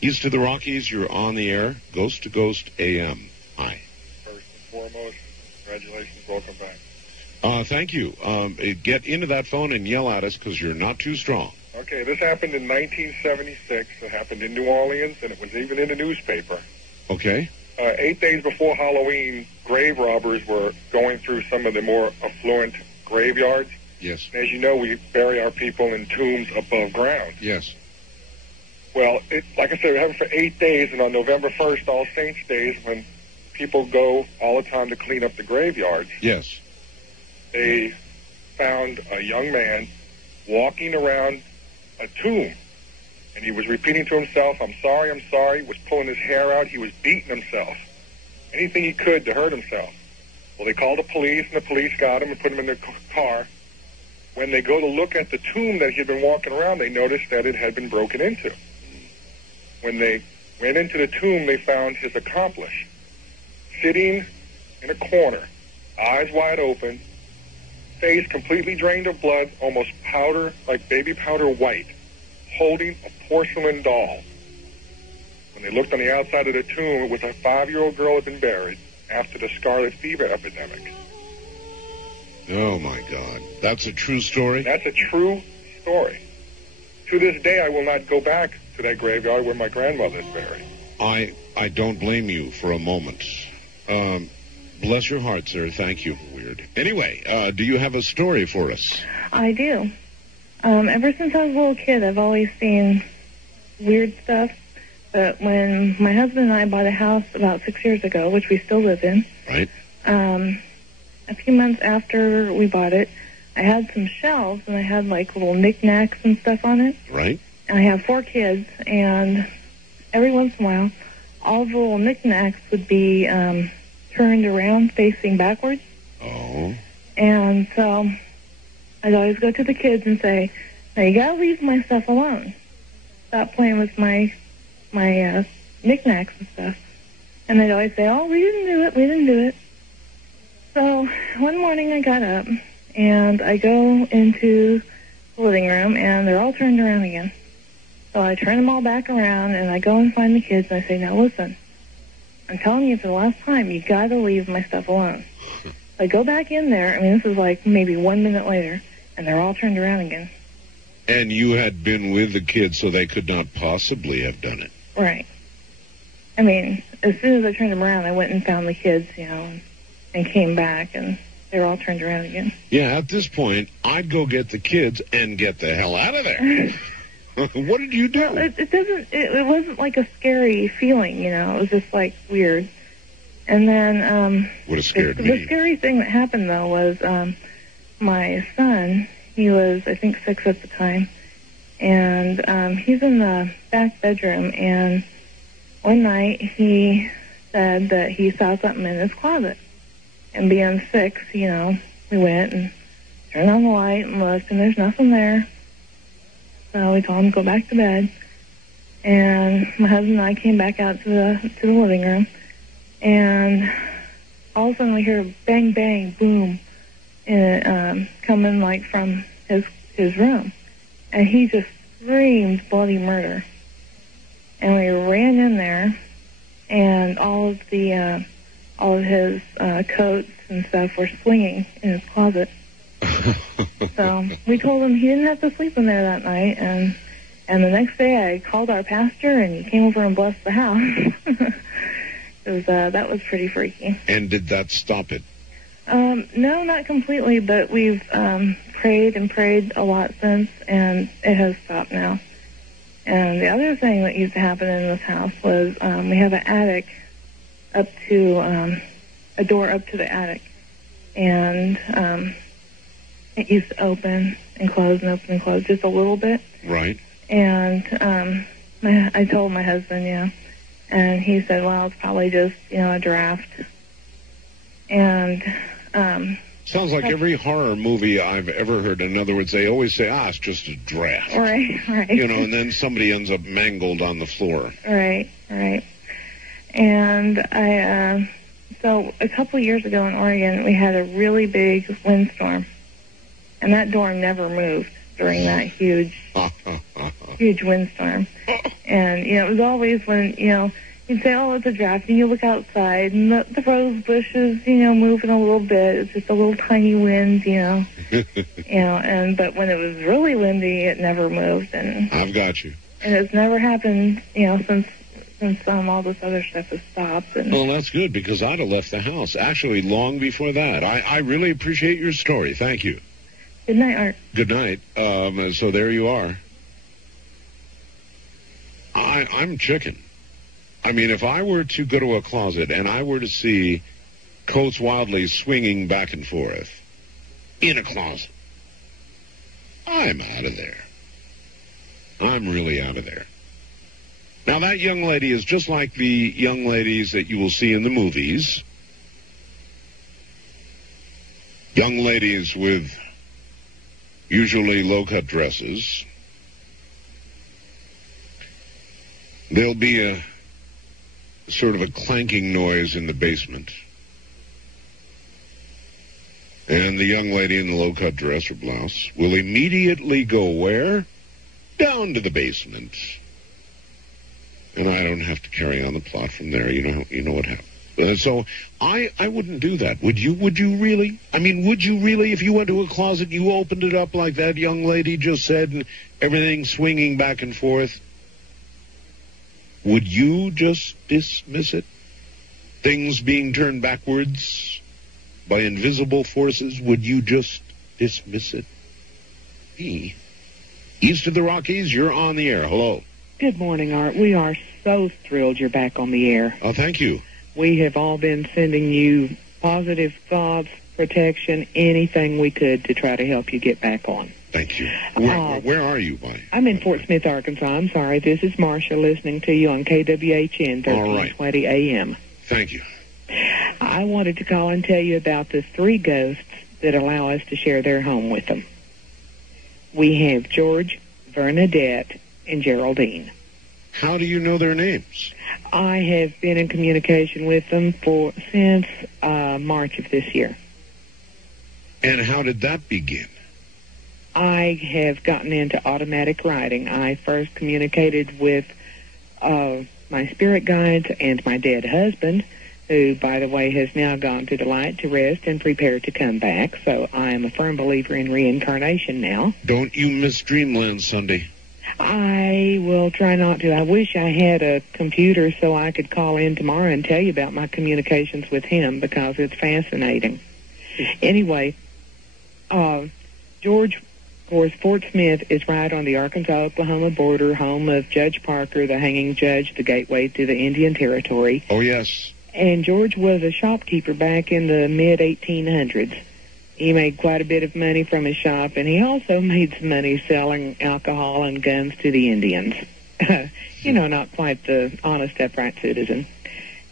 East of the Rockies, you're on the air. Ghost to Ghost AM. Hi. First and foremost, congratulations. Welcome back. Thank you. Get into that phone and yell at us because you're not too strong. Okay, this happened in 1976. It happened in New Orleans, and it was even in the newspaper. Okay. 8 days before Halloween, grave robbers were going through some of the more affluent graveyards. Yes. As you know, we bury our people in tombs above ground. Yes. Well, like I said, we have it for 8 days, and on November 1st, All Saints Days, when people go all the time to clean up the graveyards, Yes. they found a young man walking around a tomb, and he was repeating to himself, I'm sorry, was pulling his hair out, he was beating himself, anything he could to hurt himself. Well, they called the police, and the police got him and put him in their car. When they go to look at the tomb that he had been walking around, they noticed that it had been broken into. When they went into the tomb, they found his accomplice sitting in a corner, eyes wide open, face completely drained of blood, almost powder, like baby powder white, holding a porcelain doll. When they looked on the outside of the tomb, it was a 5-year-old girl had been buried after the scarlet fever epidemic. Oh, my God. That's a true story? That's a true story. To this day, I will not go back to that graveyard where my grandmother is buried. I don't blame you for a moment. Bless your heart, sir. Thank you. Weird. Anyway, do you have a story for us? I do. Ever since I was a little kid, I've always seen weird stuff. But when my husband and I bought a house about 6 years ago, which we still live in, right? A few months after we bought it, I had some shelves, and I had, like, little knickknacks and stuff on it. Right. And I have 4 kids, and every once in a while, all the little knickknacks would be turned around, facing backwards. Oh. And so I'd always go to the kids and say, now you gotta leave my stuff alone. Stop playing with my knickknacks and stuff. And they'd always say, oh, we didn't do it. So one morning I got up, and I go into the living room, and they're all turned around again. So I turn them all back around, and I go and find the kids, and I say, now listen, I'm telling you for the last time, you got to leave my stuff alone. I go back in there, I mean, this is like maybe 1 minute later, and they're all turned around again. And you had been with the kids, so they could not possibly have done it. Right. I mean, as soon as I turned them around, I went and found the kids, and came back, and they were all turned around again. Yeah, at this point, I'd go get the kids and get the hell out of there. What did you do? Well, it wasn't like a scary feeling, it was just like weird. And then, would have scared me. The scary thing that happened though was, my son, he was, I think, 6 at the time, and, he's in the back bedroom, and one night he said that he saw something in his closet. And being 6, we went and turned on the light and looked, and there's nothing there. So we told him to go back to bed. And my husband and I came back out to the living room, and all of a sudden we hear a bang, bang, boom, and coming like from his room. And he just screamed bloody murder. And we ran in there, and all of his coats and stuff were swinging in his closet. So we told him he didn't have to sleep in there that night, and the next day I called our pastor, and he came over and blessed the house. That was pretty freaky. And did that stop it? No, not completely, but we've prayed and prayed a lot since, and it has stopped now. And the other thing that used to happen in this house was we have an attic up to a door up to the attic, and it used to open and close and open and close just a little bit. Right. And I told my husband, and he said, well, it's probably just a draft. And sounds like every horror movie I've ever heard. In other words, they always say, it's just a draft. Right. And then somebody ends up mangled on the floor. Right. And so a couple of years ago in Oregon, we had a really big windstorm, and that door never moved during that huge huge windstorm. And, it was always when, you'd say, oh, it's a draft, and you look outside, and the rose bushes, moving a little bit. It's just a little tiny wind, but when it was really windy, it never moved. And I've got you. And it's never happened, since all this other stuff has stopped. And well, that's good, because I'd have left the house, actually, long before that. I really appreciate your story. Thank you. Good night, Art. Good night. So there you are. I'm chicken. I mean, if I were to go to a closet and I were to see Coates Wildly swinging back and forth in a closet, I'm out of there. I'm really out of there. Now, that young lady is just like the young ladies that you will see in the movies. Young ladies with usually low-cut dresses. There'll be a sort of a clanking noise in the basement. And the young lady in the low-cut dress or blouse will immediately go where? Down to the basement. And I don't have to carry on the plot from there. You know what happens. So I wouldn't do that. Would you? Would you really? I mean, would you really? If you went to a closet, you opened it up like that young lady just said, and everything swinging back and forth, would you just dismiss it? Things being turned backwards by invisible forces, would you just dismiss it? Me? East of the Rockies, you're on the air. Hello. Good morning, Art. We are so thrilled you're back on the air. Oh, thank you. We have all been sending you positive thoughts, protection, anything we could to try to help you get back on. Thank you. Where are you, by? I'm in Fort Smith, Arkansas. I'm sorry. This is Marcia listening to you on KWHN 1320 AM. Thank you. I wanted to call and tell you about the 3 ghosts that allow us to share their home with them. We have George, Bernadette, and Geraldine. How do you know their names? I have been in communication with them since March of this year. And how did that begin? I have gotten into automatic writing. I first communicated with my spirit guides and my dead husband, who, by the way, has now gone to the light to rest and prepare to come back. So I am a firm believer in reincarnation now. Don't you miss Dreamland Sunday? I will try not to. I wish I had a computer so I could call in tomorrow and tell you about my communications with him, because it's fascinating. Anyway, George, of course, Fort Smith is right on the Arkansas-Oklahoma border, home of Judge Parker, the hanging judge, the gateway to the Indian Territory. Oh, yes. And George was a shopkeeper back in the mid-1800s. He made quite a bit of money from his shop, and he also made some money selling alcohol and guns to the Indians. Not quite the honest, upright citizen.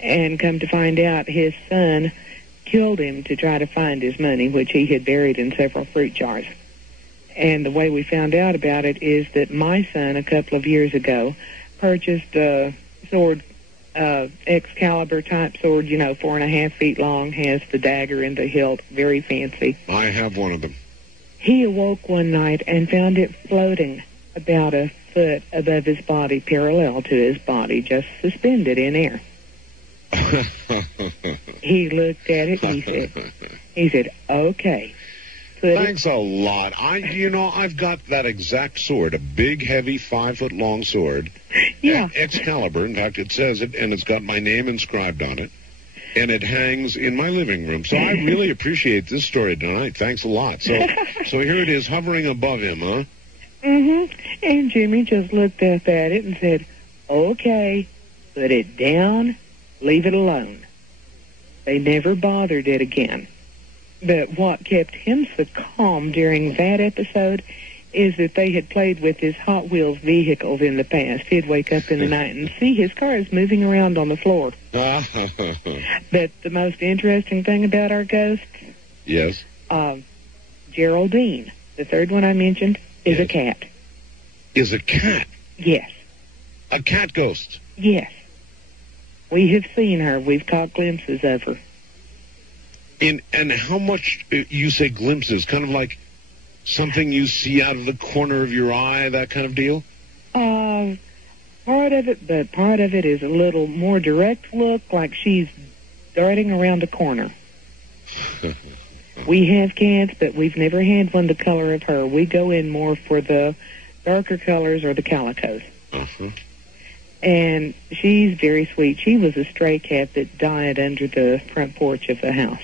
And come to find out, his son killed him to try to find his money, which he had buried in several fruit jars. And the way we found out about it is that my son, a couple of years ago, purchased a sword, Excalibur type sword, 4.5 feet long, has the dagger in the hilt, very fancy. I have one of them. He awoke one night and found it floating about a foot above his body, parallel to his body, just suspended in air. He looked at it, he said, okay. Thanks a lot. I've got that exact sword, a big, heavy, 5-foot-long sword. Yeah. Excalibur, in fact, it says it, and it's got my name inscribed on it. And it hangs in my living room. So I really appreciate this story tonight. Thanks a lot. So here it is, hovering above him, huh? Mm-hmm. And Jimmy just looked up at it and said, okay, put it down, leave it alone. They never bothered it again. But what kept him so calm during that episode is that they had played with his Hot Wheels vehicles in the past. He'd wake up in the night and see his cars moving around on the floor. But the most interesting thing about our ghosts? Yes? Geraldine, the third one I mentioned, is a cat. Is a cat? Yes. A cat ghost? Yes. We have seen her. We've caught glimpses of her. And how much, you say glimpses, kind of like something you see out of the corner of your eye, that kind of deal? Part of it, but part of it is a little more direct look, like she's darting around a corner. We have cats, but we've never had one the color of her. We go in more for the darker colors or the calicos. Uh-huh. And she's very sweet. She was a stray cat that died under the front porch of the house.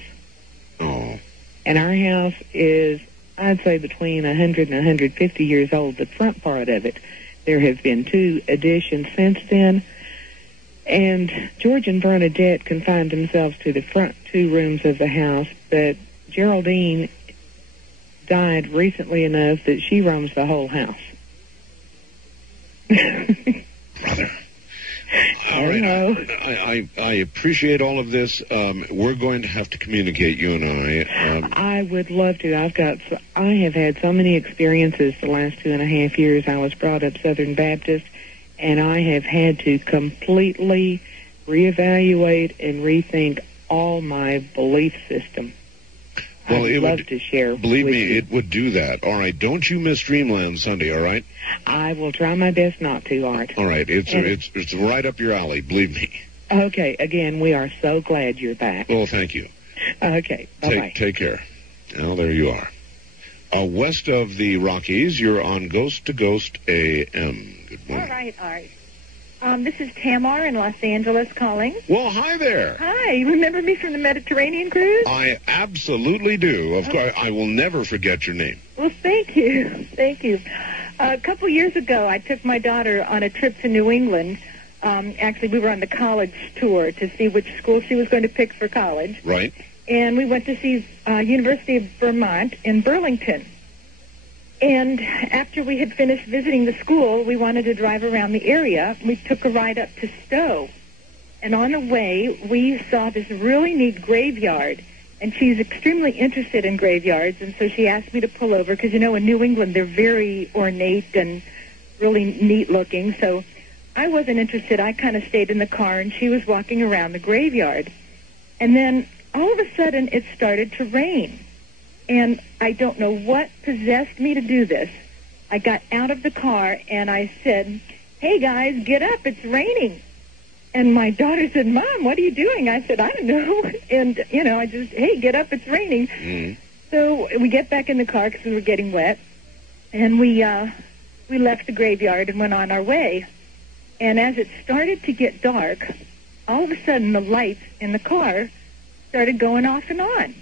Oh. And our house is, I'd say, between 100 and 150 years old, the front part of it. There have been 2 additions since then. And George and Bernadette confined themselves to the front 2 rooms of the house, but Geraldine died recently enough that she roams the whole house. Brother. All right. I appreciate all of this. We're going to have to communicate, you and I. I would love to. I have had so many experiences the last 2.5 years. I was brought up Southern Baptist, and I have had to completely reevaluate and rethink all my belief system. Well, I'd love to share. Believe with me, you. it would do that. All right, don't you miss Dreamland Sunday, all right? I will try my best not to, Art. All right, it's right up your alley, believe me. Okay, again, we are so glad you're back. Well, thank you. Okay, bye-bye. Take care. Well, there you are. West of the Rockies, you're on Ghost to Ghost AM. Good morning. All right, Art. This is Tamar in Los Angeles calling. Well, hi there. Hi, you remember me from the Mediterranean cruise? I absolutely do. Of course, I will never forget your name. Well, thank you. Thank you. A couple years ago, I took my daughter on a trip to New England. Actually, we were on the college tour to see which school she was going to pick for college. Right. And we went to see University of Vermont in Burlington. And after we had finished visiting the school, we wanted to drive around the area. We took a ride up to Stowe. And on the way, we saw this really neat graveyard. And she's extremely interested in graveyards, and so she asked me to pull over, because, you know, in New England, they're very ornate and really neat-looking. So I wasn't interested. I kind of stayed in the car, and she was walking around the graveyard. And then all of a sudden, it started to rain. And I don't know what possessed me to do this. I got out of the car, and I said, "Hey, guys, get up. It's raining." And my daughter said, "Mom, what are you doing?" I said, "I don't know." And, you know, I just, "Hey, get up. It's raining." Mm. So we get back in the car because we were getting wet. And we left the graveyard and went on our way. And as it started to get dark, all of a sudden the lights in the car started going off and on.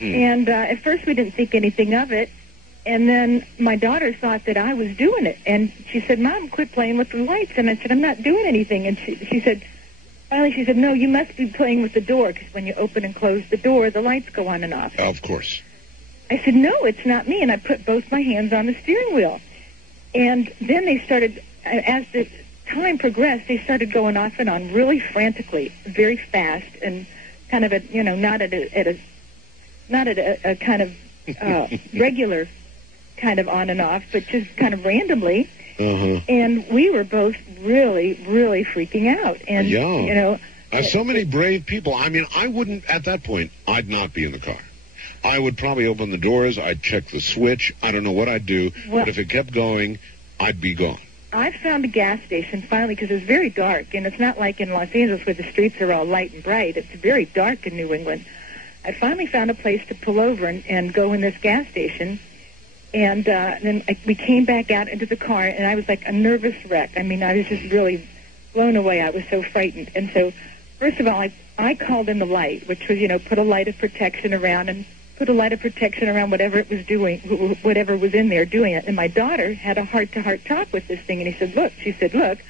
And at first we didn't think anything of it. And then my daughter thought that I was doing it. And she said, "Mom, quit playing with the lights." And I said, "I'm not doing anything." And she said, finally she said, "No, you must be playing with the door, because when you open and close the door, the lights go on and off." Of course. I said, "No, it's not me." And I put both my hands on the steering wheel. And then they started, as the time progressed, they started going off and on really frantically, very fast, and kind of a, you know, not at a kind of regular kind of on and off, but just kind of randomly. Uh-huh. And we were both really, really freaking out. And, Yeah. you know... So many brave people. I mean, I wouldn't, at that point, I'd not be in the car. I would probably open the doors, I'd check the switch, I don't know what I'd do, Well, but if it kept going, I'd be gone. I found a gas station finally, because it was very dark, and it's not like in Los Angeles where the streets are all light and bright. It's very dark in New England. I finally found a place to pull over and go in this gas station, and then we came back out into the car, and I was like a nervous wreck. I mean, I was just really blown away. I was so frightened. And so, first of all, I called in the light, which was, you know, put a light of protection around whatever it was doing, whatever was in there doing it. And my daughter had a heart-to-heart talk with this thing, and she said, look,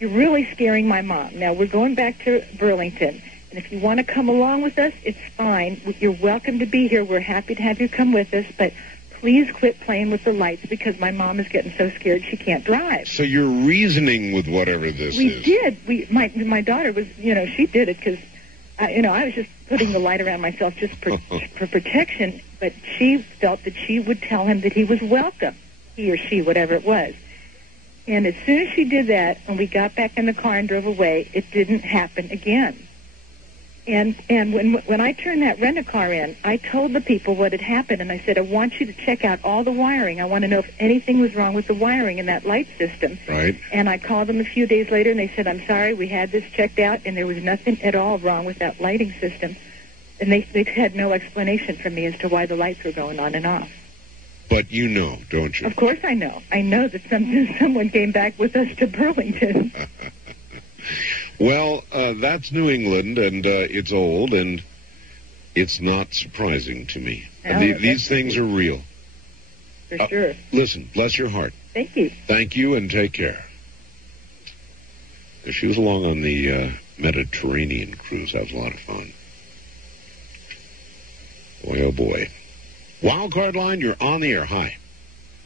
you're really scaring my mom. Now, we're going back to Burlington, and if you want to come along with us, it's fine. You're welcome to be here. We're happy to have you come with us, but please quit playing with the lights, because my mom is getting so scared she can't drive. So you're reasoning with whatever this We is. did. My daughter was, you know, she did it because, I was just putting the light around myself just for protection, but she felt that she would tell him that he was welcome, he or she, whatever it was. And as soon as she did that, and we got back in the car and drove away, it didn't happen again. And when I turned that rent-a-car in, I told the people what had happened, and I said, I want you to check out all the wiring. I want to know if anything was wrong with the wiring in that light system. Right. And I called them a few days later, and they said, I'm sorry, we had this checked out, and there was nothing at all wrong with that lighting system. And they had no explanation for me as to why the lights were going on and off. But you know, don't you? Of course I know. I know that someone came back with us to Burlington. Well, that's New England, and it's old, and it's not surprising to me. No, These things are real. For sure. Listen, bless your heart. Thank you. Thank you, and take care. She was along on the Mediterranean cruise. That was a lot of fun. Boy, oh boy. Wild Card Line, you're on the air. Hi.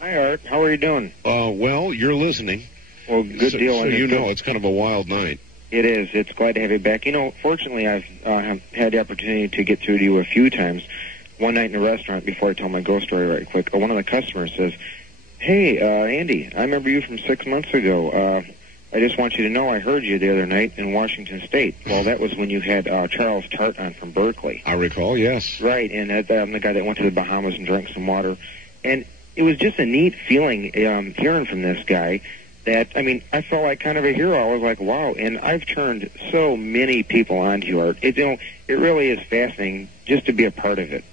Hi, Art. How are you doing? Well, you're listening. Well, good deal. So you know it's kind of a wild night. It is. It's glad to have you back. You know, fortunately, I've had the opportunity to get through to you a few times. One night in a restaurant, before I tell my ghost story right quick, one of the customers says, hey, Andy, I remember you from 6 months ago. I just want you to know I heard you the other night in Washington State. Well, that was when you had Charles Tart on from Berkeley. I recall, yes. Right, and I'm the guy that went to the Bahamas and drank some water. And it was just a neat feeling hearing from this guy that, I mean, I felt like kind of a hero. I was like, wow. And I've turned so many people on to you, Art. It really is fascinating just to be a part of it.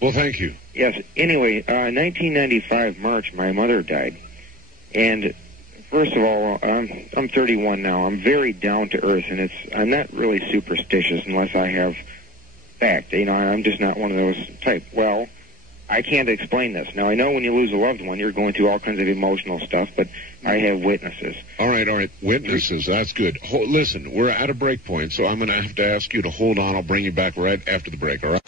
Well, thank you. Yes. Anyway, 1995, March, my mother died. And first of all, I'm 31 now. I'm very down to earth, and I'm not really superstitious unless I have fact. You know, I'm just not one of those type. Well, I can't explain this. Now, I know when you lose a loved one, you're going through all kinds of emotional stuff, but I have witnesses. All right. Witnesses, that's good. Listen, we're at a break point, so I'm going to have to ask you to hold on. I'll bring you back right after the break, all right?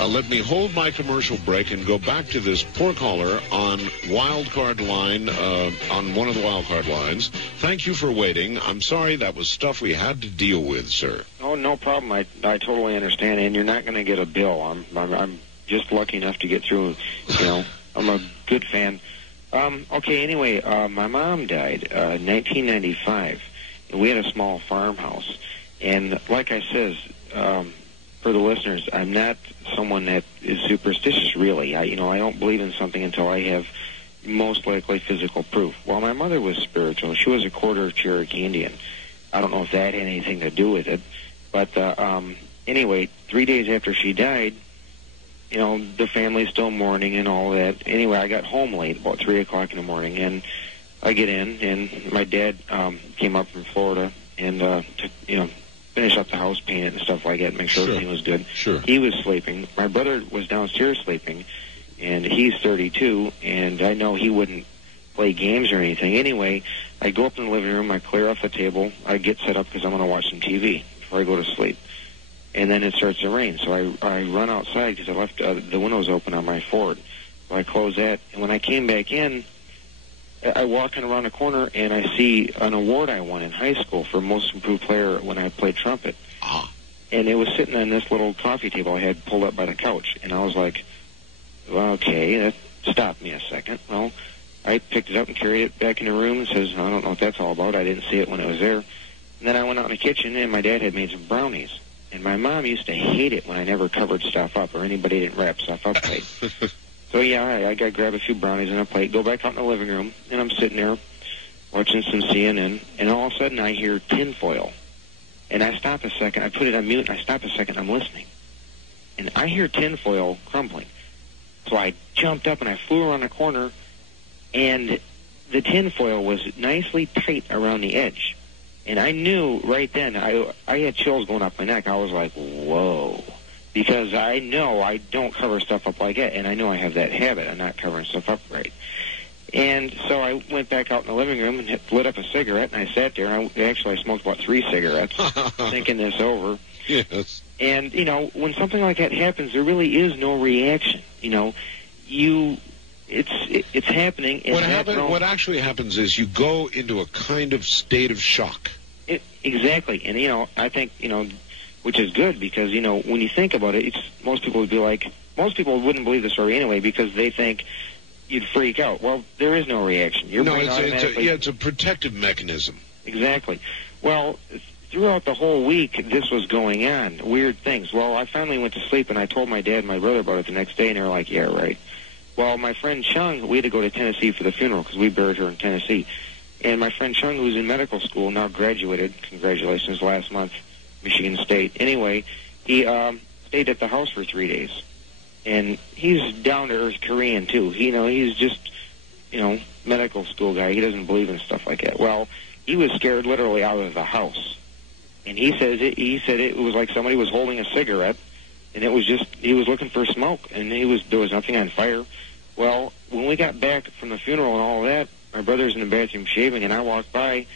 Let me hold my commercial break and go back to this poor caller on Wild Card Line, on one of the Wild Card lines. Thank you for waiting. I'm sorry, that was stuff we had to deal with, sir. Oh, no problem. I totally understand, and you're not going to get a bill. I'm just lucky enough to get through. You know, I'm a good fan. Okay, anyway, my mom died in 1995, and we had a small farmhouse. And like I says, for the listeners, I'm not someone that is superstitious, really. I don't believe in something until I have most likely physical proof. Well, my mother was spiritual. She was a quarter Cherokee Indian. I don't know if that had anything to do with it. But anyway, 3 days after she died, you know, the family's still mourning and all that. Anyway, I got home late, about 3 o'clock in the morning, and I get in, and my dad came up from Florida and to, finish up the house, paint it and stuff like that, make sure everything was good. Sure. He was sleeping. My brother was downstairs sleeping, and he's 32, and I know he wouldn't play games or anything. Anyway, I go up in the living room, I clear off the table, I get set up because I'm going to watch some TV before I go to sleep. And then it starts to rain, so I run outside because I left the windows open on my Ford. So I close that, and when I came back in, I walk around a corner, and I see an award I won in high school for most improved player when I played trumpet. Ah. And it was sitting on this little coffee table I had pulled up by the couch, and I was like, well, okay, that stopped me a second. Well, I picked it up and carried it back in the room and says, I don't know what that's all about. I didn't see it when it was there. And then I went out in the kitchen, and my dad had made some brownies. And my mom used to hate it when I never covered stuff up or anybody didn't wrap stuff up right. So, yeah, I got to grab a few brownies and a plate, go back out in the living room, and I'm sitting there watching some CNN, and all of a sudden I hear tinfoil. And I stop a second. I put it on mute, and I stop a second. I'm listening. And I hear tinfoil crumbling. So I jumped up, and I flew around the corner, and the tinfoil was nicely tight around the edge. And I knew right then, I had chills going up my neck. I was like, whoa. Because I know I don't cover stuff up like that, and I know I have that habit of not covering stuff up right. And so I went back out in the living room and lit up a cigarette, and I sat there. And I smoked about 3 cigarettes, thinking this over. Yes. And, when something like that happens, there really is no reaction. It's happening. What actually happens is you go into a kind of state of shock. Exactly. And, I think, which is good because, when you think about it, most people would be like, most people wouldn't believe the story anyway because they think you'd freak out. Well, there is no reaction. It's a protective mechanism. Exactly. Well, throughout the whole week, this was going on, weird things. Well, I finally went to sleep, and I told my dad and my brother about it the next day, and they were like, yeah, right. Well, my friend Chung, we had to go to Tennessee for the funeral because we buried her in Tennessee. And my friend Chung, who's in medical school, now graduated, congratulations, last month, Michigan State. Anyway, he stayed at the house for 3 days. And he's down-to-earth Korean, too. He's just, medical school guy. He doesn't believe in stuff like that. Well, he was scared literally out of the house. And he said it was like somebody was holding a cigarette, and it was just, he was looking for smoke, and there was nothing on fire. Well, when we got back from the funeral and all that, my brother's in the bathroom shaving, and I walk by, and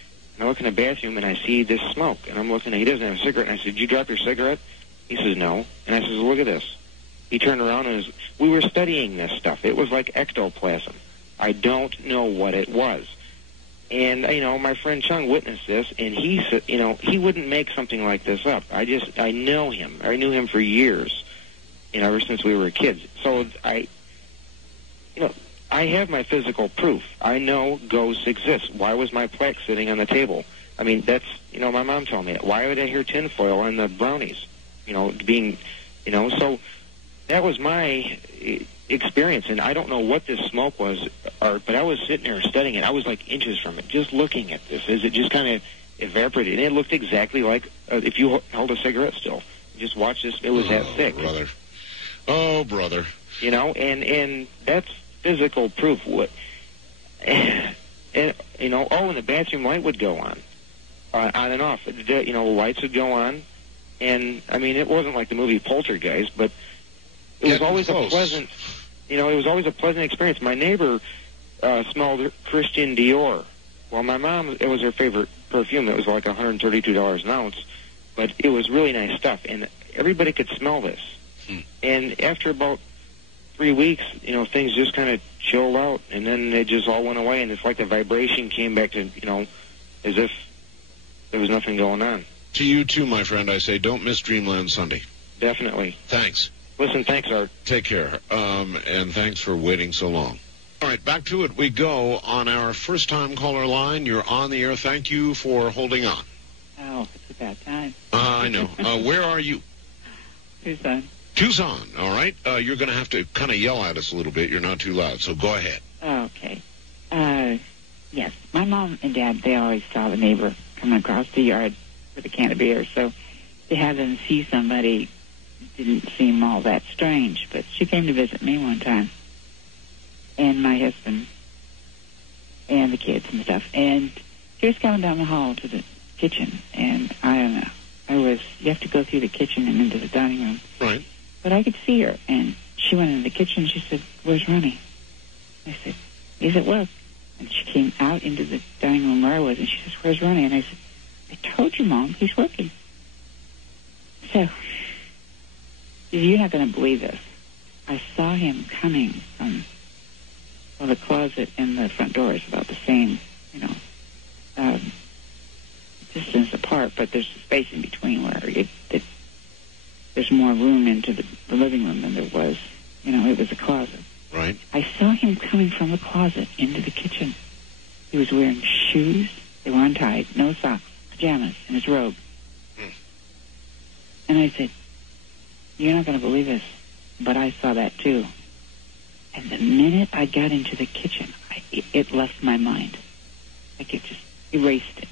I look in the bathroom, and I see this smoke. And I'm looking, and he doesn't have a cigarette. And I said, did you drop your cigarette? He says, no. And I says, look at this. He turned around, and we were studying this stuff. It was like ectoplasm. I don't know what it was. And, my friend Chung witnessed this, and he said, he wouldn't make something like this up. I know him. I knew him for years, ever since we were kids. So I have my physical proof. I know ghosts exist. Why was my plaque sitting on the table? I mean, that's, my mom told me that. Why would I hear tinfoil on the brownies? So that was my experience. And I don't know what this smoke was, but I was sitting there studying it. I was like inches from it, just looking at this as it just kind of evaporated. And it looked exactly like if you held a cigarette still. Just watch this. It was that thick. Brother. Oh, brother. And that's physical proof. And the bathroom light would go on and off. The lights would go on, and I mean, it wasn't like the movie Poltergeist, but it was always a pleasant. It was always a pleasant experience. My neighbor smelled Christian Dior. Well, my mom, it was her favorite perfume. It was like $132 an ounce, but it was really nice stuff, and everybody could smell this. And after about 3 weeks, things just kind of chilled out, and then they just all went away, and it's like the vibration came back to, as if there was nothing going on. To you, too, my friend, I say don't miss Dreamland Sunday. Definitely. Thanks. Listen, thanks, Art. Take care, and thanks for waiting so long. All right, back to it we go on our first-time caller line. You're on the air. Thank you for holding on. Oh, it's a bad time. I know. Where are you? Tucson, all right. You're going to have to kind of yell at us a little bit. You're not too loud, so go ahead. Okay. Yes, my mom and dad, they always saw the neighbor coming across the yard with a can of beer, so to have them see somebody didn't seem all that strange. But she came to visit me one time, and my husband, and the kids and stuff, and she was coming down the hall to the kitchen, and I don't know. You have to go through the kitchen and into the dining room. Right. But I could see her, and she went into the kitchen. She said, "Where's Ronnie?" I said, "He's at work." And she came out into the dining room where I was, and she says, "Where's Ronnie?" And I said, "I told you, Mom, he's working." So, you're not going to believe this. I saw him coming from the closet and the front door is about the same, distance apart, but there's a space in between where there's more room into the living room than there was. It was a closet. Right. I saw him coming from the closet into the kitchen. He was wearing shoes. They were untied, no socks, pajamas, and his robe. And I said, "You're not going to believe this, but I saw that too." And the minute I got into the kitchen, it left my mind. Like it just erased it.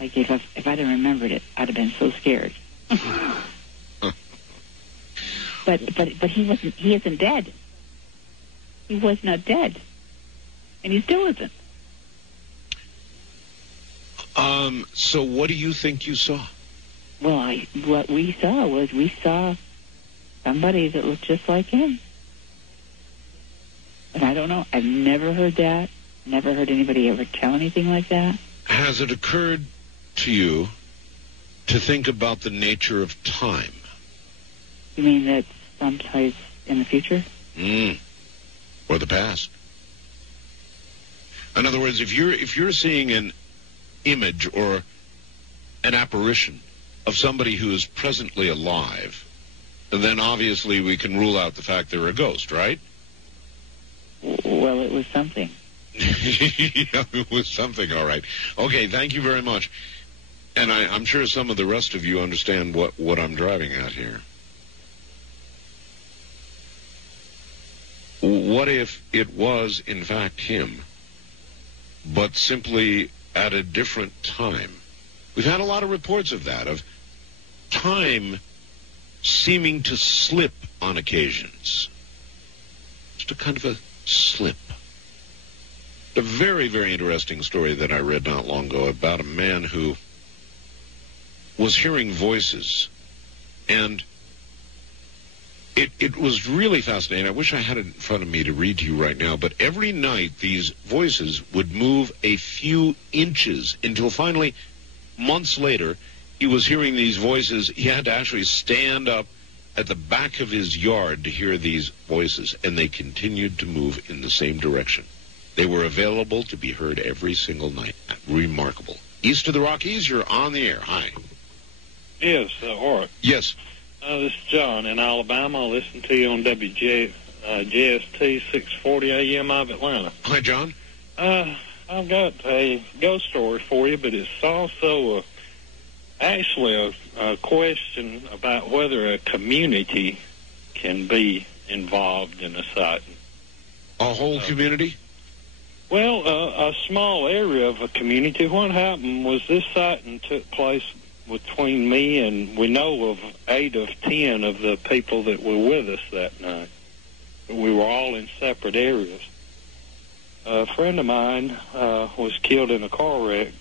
Like if I'd have remembered it, I'd have been so scared. But he isn't dead. He was not dead, and he still isn't. So what do you think you saw? Well, what we saw somebody that looked just like him. And I don't know. I've never heard that. Never heard anybody ever tell anything like that. Has it occurred to you to think about the nature of time? You mean that someplace in the future? Or the past? In other words, if you're seeing an image or an apparition of somebody who is presently alive, then obviously we can rule out the fact they're a ghost, right? Well, it was something. Yeah, it was something, all right. Okay, thank you very much. And I'm sure some of the rest of you understand what I'm driving at here. What if it was, in fact, him, but simply at a different time? We've had a lot of reports of that, of time seeming to slip on occasions. Just a kind of a slip. A very, very interesting story that I read not long ago about a man who was hearing voices, and it was really fascinating. I wish I had it in front of me to read to you right now, but every night these voices would move a few inches until finally, months later, he was hearing these voices. He had to actually stand up at the back of his yard to hear these voices, and they continued to move in the same direction. They were available to be heard every single night. Remarkable. East of the Rockies, you're on the air. Hi. Yes, Art. Yes. This is John in Alabama. I listen to you on JST 640 AM of Atlanta. Hi, John. I've got a ghost story for you, but it's also actually a question about whether a community can be involved in a sighting. A whole community? Well, a small area of a community. What happened was this sighting took place between me and we know of 8 of 10 of the people that were with us that night. We were all in separate areas. A friend of mine was killed in a car wreck.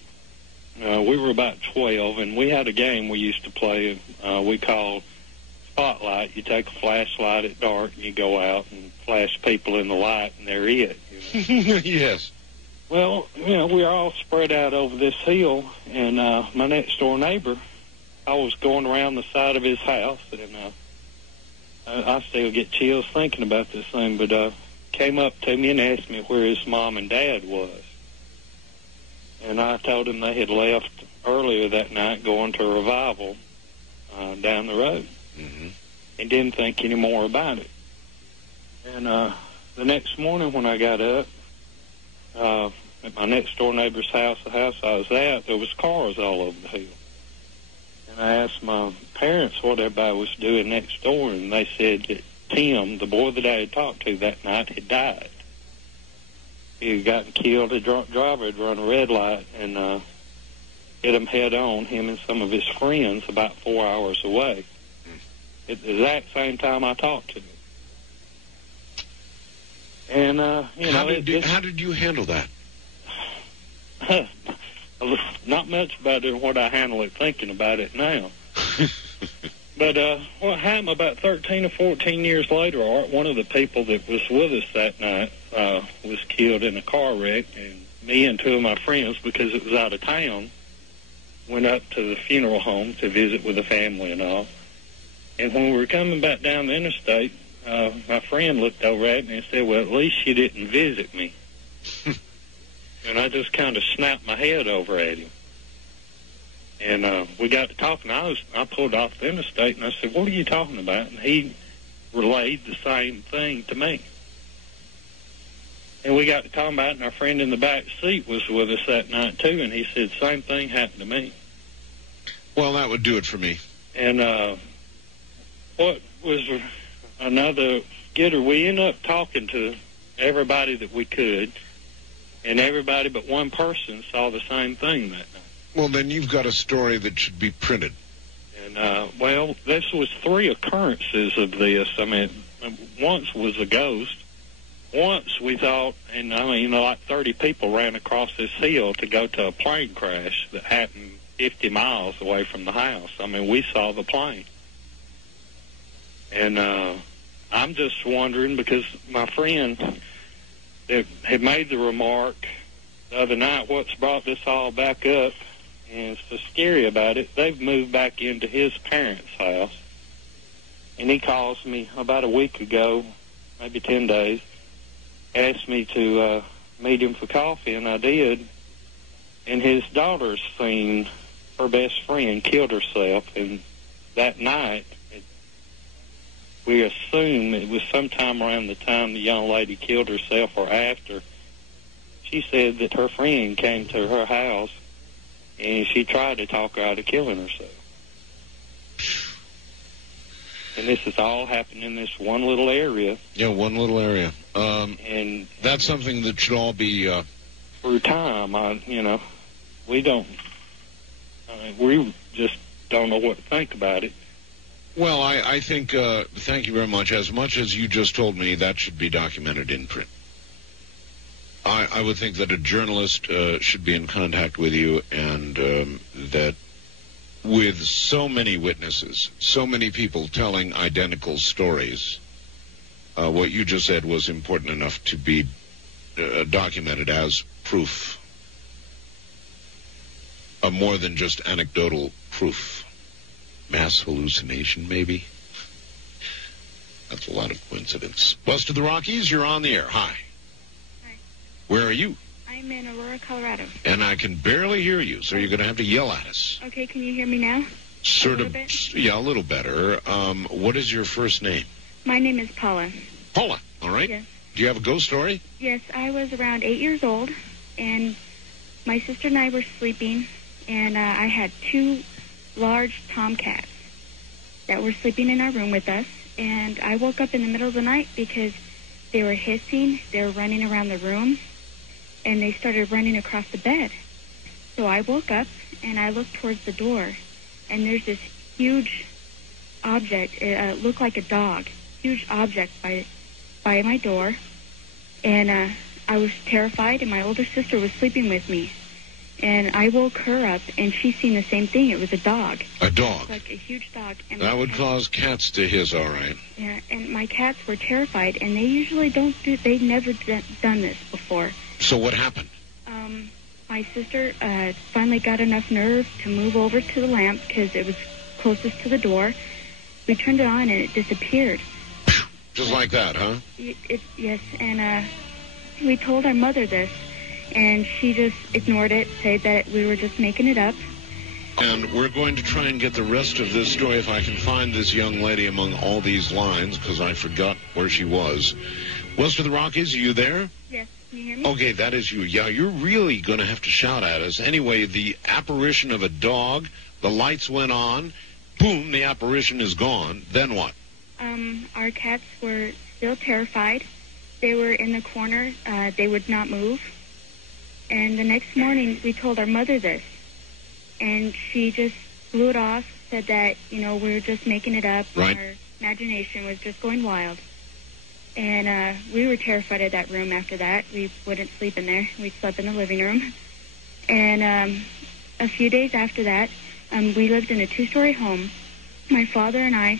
We were about 12, and we had a game we used to play. We called Spotlight. You take a flashlight at dark, and you go out and flash people in the light, and they're it. You know? Yes. Well, we're all spread out over this hill, and my next-door neighbor, I was going around the side of his house, and I still get chills thinking about this thing, but came up to me and asked me where his mom and dad was. And I told him they had left earlier that night going to a revival down the road. Mm-hmm. And didn't think any more about it. And the next morning when I got up, at my next-door neighbor's house, the house I was at, there was cars all over the hill. And I asked my parents what everybody was doing next door, and they said that Tim, the boy that I had talked to that night, had died. He had gotten killed. A drunk driver had run a red light and hit him head-on, him and some of his friends, about 4 hours away. At the exact same time I talked to him. And, how did you handle that? Not much better than what I handle it thinking about it now. But what happened about 13 or 14 years later, Art, one of the people that was with us that night was killed in a car wreck, and me and 2 of my friends, because it was out of town, went up to the funeral home to visit with the family and all. And when we were coming back down the interstate, my friend looked over at me and said, well, at least you didn't visit me. And I just kind of snapped my head over at him. And we got to talking. I pulled off the interstate, and I said, what are you talking about? And he relayed the same thing to me. And we got to talking about it, and our friend in the back seat was with us that night, too, and he said, same thing happened to me. Well, that would do it for me. And what was another getter, we ended up talking to everybody that we could, and everybody but one person saw the same thing that night. Well, then you've got a story that should be printed. And, well, this was 3 occurrences of this. I mean, once was a ghost. Once we thought, and I mean, like 30 people ran across this hill to go to a plane crash that happened 50 miles away from the house. I mean, we saw the plane. And I'm just wondering, because my friend that had made the remark the other night, what's brought this all back up, and it's so scary about it, they've moved back into his parents' house. And he calls me about a week ago, maybe 10 days, asked me to meet him for coffee, and I did. And his daughter's seen her best friend killed herself, and that night, we assume it was sometime around the time the young lady killed herself or after. She said that her friend came to her house and she tried to talk her out of killing herself. And this has all happened in this one little area. Yeah, one little area. And that's something that should all be... through time, we don't... we just don't know what to think about it. Well, I think, thank you very much. As much as you just told me, that should be documented in print. I would think that a journalist should be in contact with you, and that with so many witnesses, so many people telling identical stories, what you just said was important enough to be documented as proof. More than just anecdotal proof. Mass hallucination, maybe? That's a lot of coincidence. West of the Rockies, you're on the air. Hi. Hi. Where are you? I'm in Aurora, Colorado. And I can barely hear you, so you're going to have to yell at us. Okay, can you hear me now? Sort of, yeah, a little better. What is your first name? My name is Paula. Paula, all right. Yes. Do you have a ghost story? Yes, I was around 8 years old, and my sister and I were sleeping, and I had 2 large tomcats that were sleeping in our room with us, and I woke up in the middle of the night because they were hissing, they were running around the room, and they started running across the bed. So I woke up, and I looked towards the door, and there's this huge object, it looked like a dog, huge object by my door, and I was terrified, and my older sister was sleeping with me. And I woke her up, and she seen the same thing. It was a dog. A dog? Like a huge dog. And that would cause cats to hiss, all right. Yeah, and my cats were terrified, and they usually they'd never done this before. So what happened? My sister finally got enough nerve to move over to the lamp because it was closest to the door. We turned it on, and it disappeared. Just like that, huh? Yes, and we told our mother this. And she just ignored it, said that we were just making it up. And we're going to try and get the rest of this story, if I can find this young lady among all these lines, because I forgot where she was. West of the Rockies, are you there? Yes, can you hear me? Okay, that is you. Yeah, you're really going to have to shout at us. Anyway, the apparition of a dog, the lights went on, boom, the apparition is gone. Then what? Our cats were still terrified. They were in the corner. They would not move. And the next morning, we told our mother this. And she just blew it off, said that, we were just making it up. Right. Our imagination was just going wild. And we were terrified of that room after that. We wouldn't sleep in there. We slept in the living room. And a few days after that, we lived in a 2-story home. My father and I,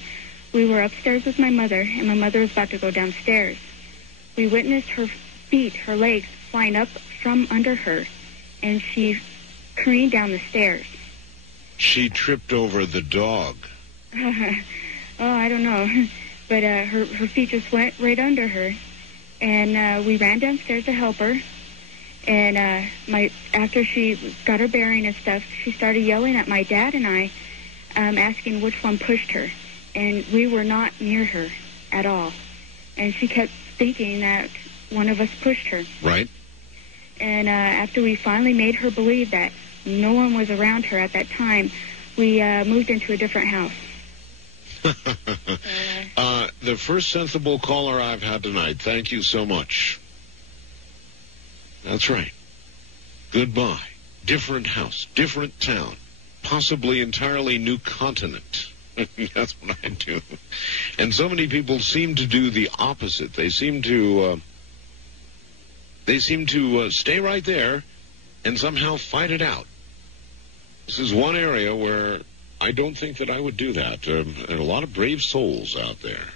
we were upstairs with my mother, and my mother was about to go downstairs. We witnessed her feet, her legs, flying up from under her, and she careened down the stairs. She tripped over the dog. Oh, I don't know. But her feet just went right under her. And we ran downstairs to help her. And after she got her bearing and stuff, she started yelling at my dad and I, asking which one pushed her. And we were not near her at all. And she kept thinking that one of us pushed her. Right. And after we finally made her believe that no one was around her at that time, we moved into a different house. The first sensible caller I've had tonight. Thank you so much. That's right. Goodbye. Different house, different town, possibly entirely new continent. That's what I do. And so many people seem to do the opposite. They seem to stay right there and somehow fight it out. This is one area where I don't think that I would do that. There are a lot of brave souls out there.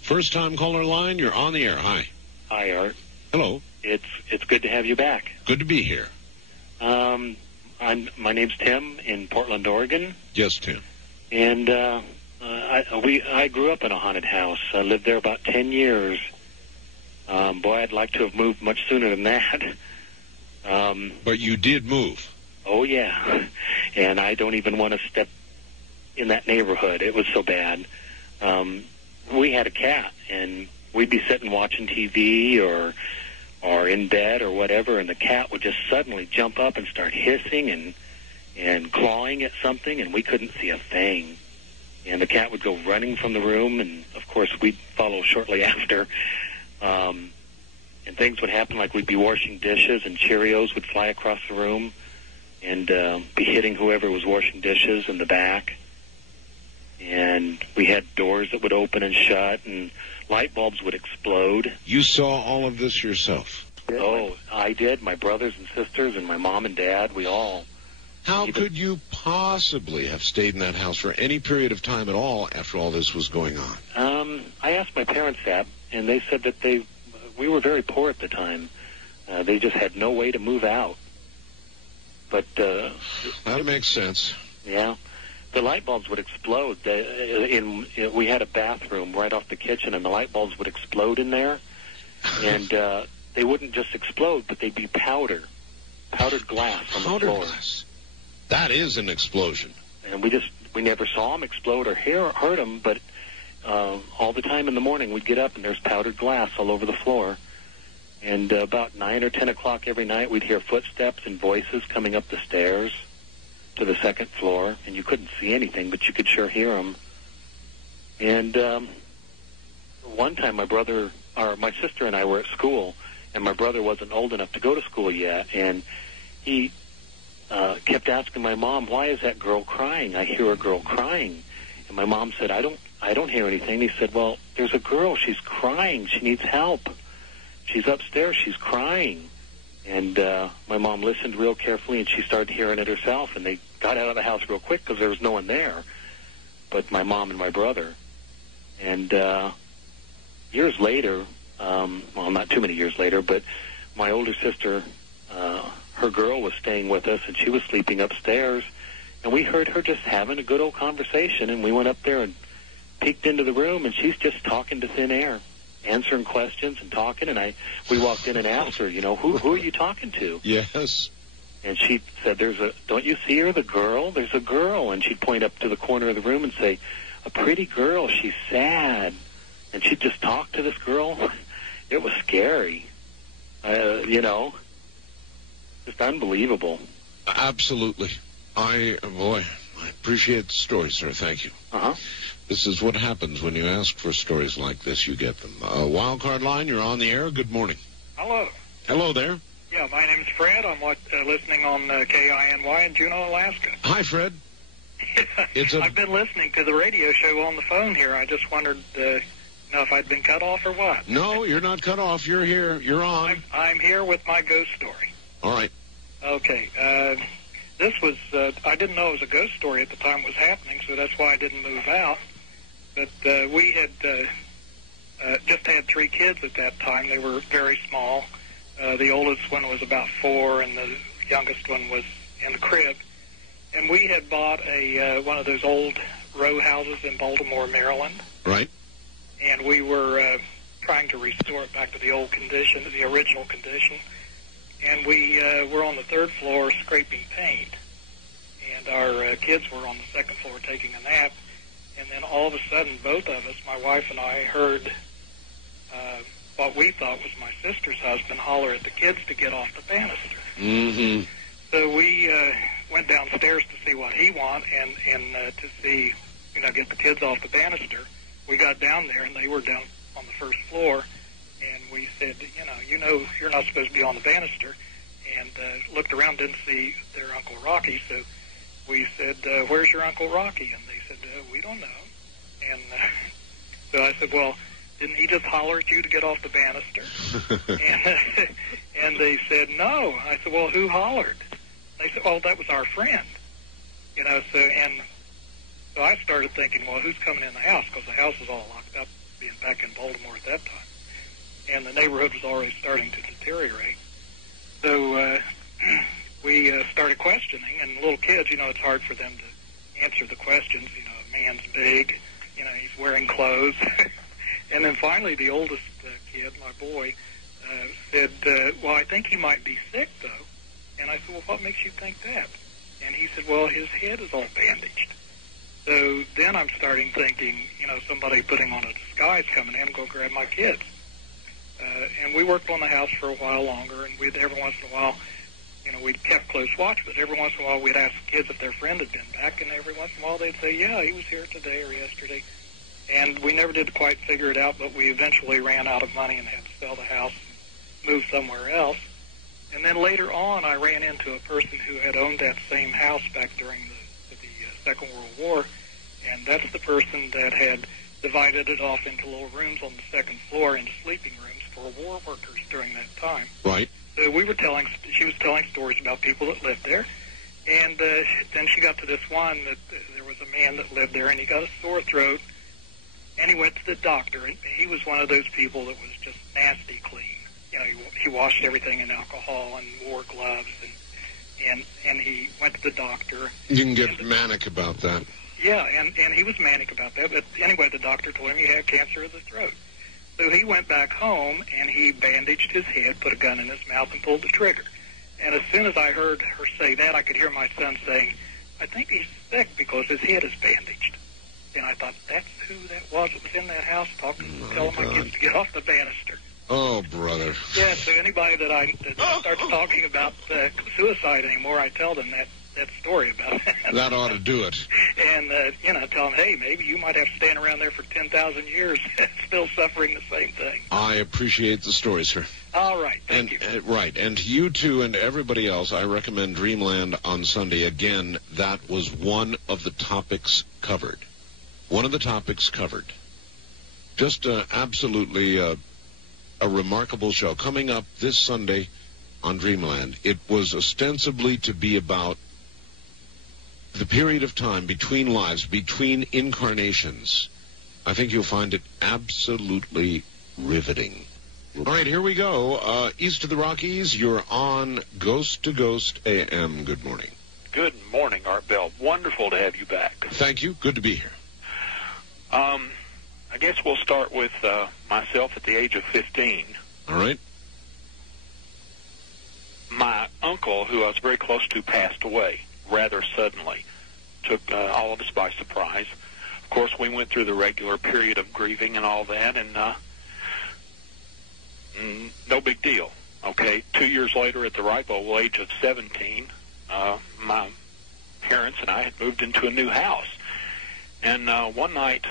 First-time caller line, you're on the air. Hi. Hi, Art. Hello. It's good to have you back. Good to be here. My name's Tim in Portland, Oregon. Yes, Tim. And I grew up in a haunted house. I lived there about 10 years. Boy, I'd like to have moved much sooner than that. But you did move. Oh, yeah. And I don't even want to step in that neighborhood. It was so bad. We had a cat, and we'd be sitting watching TV or in bed or whatever, and the cat would just suddenly jump up and start hissing and and clawing at something, and we couldn't see a thing. And the cat would go running from the room, and, of course, we'd follow shortly after. And things would happen like we'd be washing dishes, and Cheerios would fly across the room and be hitting whoever was washing dishes in the back. And we had doors that would open and shut, and light bulbs would explode. You saw all of this yourself? Oh, I did. My brothers and sisters and my mom and dad, we all. How could you possibly have stayed in that house for any period of time at all after all this was going on? I asked my parents that, and they said that we were very poor at the time. They just had no way to move out. But that makes sense. Yeah. The light bulbs would explode. We had a bathroom right off the kitchen, and the light bulbs would explode in there. And they wouldn't just explode, but they'd be powdered glass on the floor. Glass. That is an explosion. And we never saw them explode or heard them, but all the time in the morning we'd get up and there's powdered glass all over the floor. And about 9 or 10 o'clock every night we'd hear footsteps and voices coming up the stairs to the second floor, and you couldn't see anything, but you could sure hear them. And one time my sister and I were at school, and my brother wasn't old enough to go to school yet, and he kept asking my mom, "Why is that girl crying? I hear a girl crying." And my mom said, I don't hear anything. He said, "Well, there's a girl. She's crying. She needs help. She's upstairs. She's crying." And my mom listened real carefully, and she started hearing it herself, and they got out of the house real quick because there was no one there but my mom and my brother. And years later, well, not too many years later, but my older sister, her girl was staying with us, and she was sleeping upstairs, and we heard her just having a good old conversation, and we went up there and peeked into the room, and she's just talking to thin air, answering questions and talking, and we walked in and asked her, who are you talking to? Yes. And she said, don't you see her, the girl? There's a girl. And she'd point up to the corner of the room and say, "A pretty girl, she's sad." And she'd just talk to this girl. It was scary. Just unbelievable. Absolutely. I appreciate the story, sir. Thank you. Uh-huh. This is what happens when you ask for stories like this. You get them. Wildcard Line, you're on the air. Good morning. Hello. Hello there. Yeah, my name's Fred. I'm listening on KINY in Juneau, Alaska. Hi, Fred. I've been listening to the radio show on the phone here. I just wondered, if I'd been cut off or what. No, you're not cut off. You're here. You're on. I'm here with my ghost story. All right. Okay. This was, I didn't know it was a ghost story at the time it was happening, so that's why I didn't move out. But we had just had 3 kids at that time. They were very small. The oldest one was about 4, and the youngest one was in the crib. And we had bought one of those old row houses in Baltimore, Maryland. Right. And we were trying to restore it back to the old condition, the original condition. And we were on the 3rd floor scraping paint. And our kids were on the 2nd floor taking a nap. And then all of a sudden, both of us, my wife and I, heard what we thought was my sister's husband holler at the kids to get off the banister. Mm-hmm. So we went downstairs to see what he wanted and to see, get the kids off the banister. We got down there, and they were down on the 1st floor. And we said, you're not supposed to be on the banister. And looked around, didn't see their Uncle Rocky. So we said, "Where's your Uncle Rocky?" And they said, "We don't know." And so I said, "Well, didn't he just holler at you to get off the banister?" and they said, "No." I said, "Well, who hollered?" They said, "Oh, that was our friend." So I started thinking, well, who's coming in the house? Because the house was all locked up, being back in Baltimore at that time. And the neighborhood was already starting to deteriorate. So we started questioning, and little kids, it's hard for them to answer the questions. A man's big, he's wearing clothes. And then finally the oldest kid, my boy, said, "Well, I think he might be sick, though." And I said, "Well, what makes you think that?" And he said, "Well, his head is all bandaged." So then I'm starting thinking, somebody putting on a disguise coming in, go grab my kids. And we worked on the house for a while longer, and every once in a while we'd kept close watch, but every once in a while we'd ask the kids if their friend had been back, and every once in a while they'd say, yeah, he was here today or yesterday. And we never did quite figure it out, but we eventually ran out of money and had to sell the house and move somewhere else. And then later on, I ran into a person who had owned that same house back during the Second World War, and that's the person that had divided it off into little rooms on the second floor into sleeping rooms for war workers during that time. Right. So she was telling stories about people that lived there, and then she got to this one that there was a man that lived there, and he got a sore throat, and he went to the doctor, and he was one of those people that was just nasty clean. He washed everything in alcohol and wore gloves, and he went to the doctor. You can get manic about that. Yeah, and he was manic about that, but anyway, the doctor told him he had cancer of the throat. So he went back home, and he bandaged his head, put a gun in his mouth, and pulled the trigger. And as soon as I heard her say that, I could hear my son saying, I think he's sick because his head is bandaged. And I thought, that's who that was in that house telling my kids to get off the banister. Oh, brother. Yeah, so anybody that starts talking about suicide anymore, I tell them that story about that. That ought to do it. And, tell them, hey, maybe you might have to stand around there for 10,000 years still suffering the same thing. I appreciate the story, sir. All right, thank you. Right, and to you two and everybody else, I recommend Dreamland on Sunday. Again, that was one of the topics covered. One of the topics covered. Just absolutely a remarkable show. Coming up this Sunday on Dreamland, it was ostensibly to be about the period of time between lives, between incarnations. I think you'll find it absolutely riveting. All right, here we go. East of the Rockies, you're on Ghost to Ghost AM. Good morning. Good morning, Art Bell. Wonderful to have you back. Thank you. Good to be here. I guess we'll start with myself at the age of 15. All right. My uncle, who I was very close to, passed away rather suddenly. Took all of us by surprise. Of course, we went through the regular period of grieving and all that, and no big deal. Okay, 2 years later, at the ripe old age of 17, my parents and I had moved into a new house. And one night,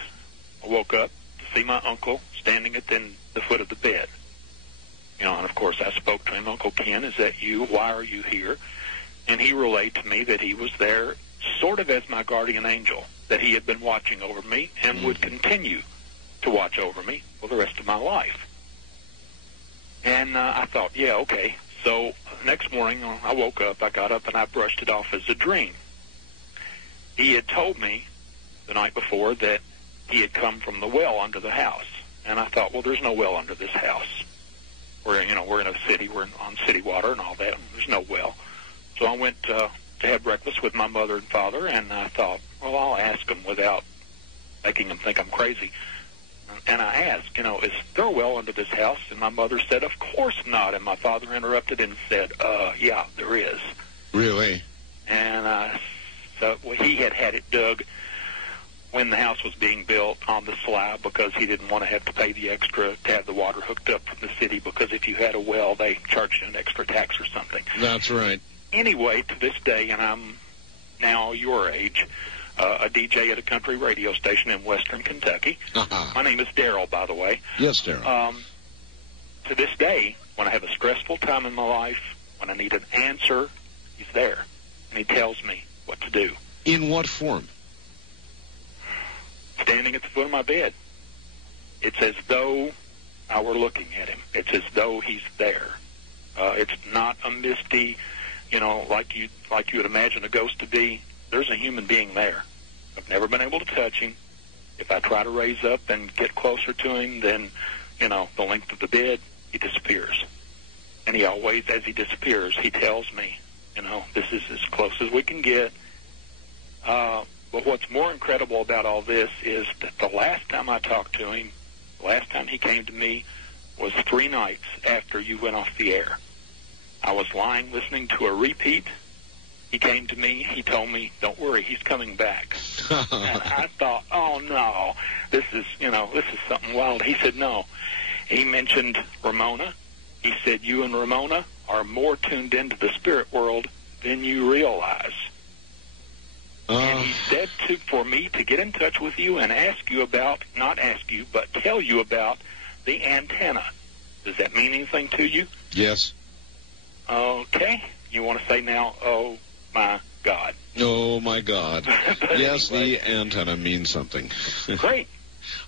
I woke up to see my uncle standing at the foot of the bed. And of course, I spoke to him. Uncle Ken, is that you? Why are you here? And he relayed to me that he was there sort of as my guardian angel, that he had been watching over me and would continue to watch over me for the rest of my life. And I thought, yeah, okay. So next morning, I woke up, I got up, and I brushed it off as a dream. He had told me the night before that he had come from the well under the house. And I thought, well, there's no well under this house. We're in a city, we're on city water and all that. There's no well. So I went to have breakfast with my mother and father, and I thought, well, I'll ask them without making them think I'm crazy. And I asked, is there a well under this house? And my mother said, of course not. And my father interrupted and said, yeah, there is. Really? And so he had it dug when the house was being built on the slab because he didn't want to have to pay the extra to have the water hooked up from the city, because if you had a well, they charged you an extra tax or something. That's right. Anyway, to this day, and I'm now your age, a DJ at a country radio station in western Kentucky. My name is Daryl, by the way. Yes, Daryl. To this day, when I have a stressful time in my life, when I need an answer, he's there, and he tells me what to do. In what form? Standing at the foot of my bed. It's as though I were looking at him. It's as though he's there. It's not a misty, like you would imagine a ghost to be. There's a human being there. I've never been able to touch him. If I try to raise up and get closer to him, then, the length of the bed, he disappears. And he always, as he disappears, he tells me, this is as close as we can get. But what's more incredible about all this is that the last time I talked to him, the last time he came to me, was 3 nights after you went off the air. I was lying listening to a repeat. He came to me. He told me, don't worry, he's coming back. And I thought, oh, no, this is something wild. He said, no. He mentioned Ramona. He said, you and Ramona are more tuned into the spirit world than you realize. And he said for me to get in touch with you and ask you about, not ask you, but tell you about the antenna. Does that mean anything to you? Yes. Okay. You want to say now, oh, my God. Oh, my God. Yes, anyway. the antenna means something. Great.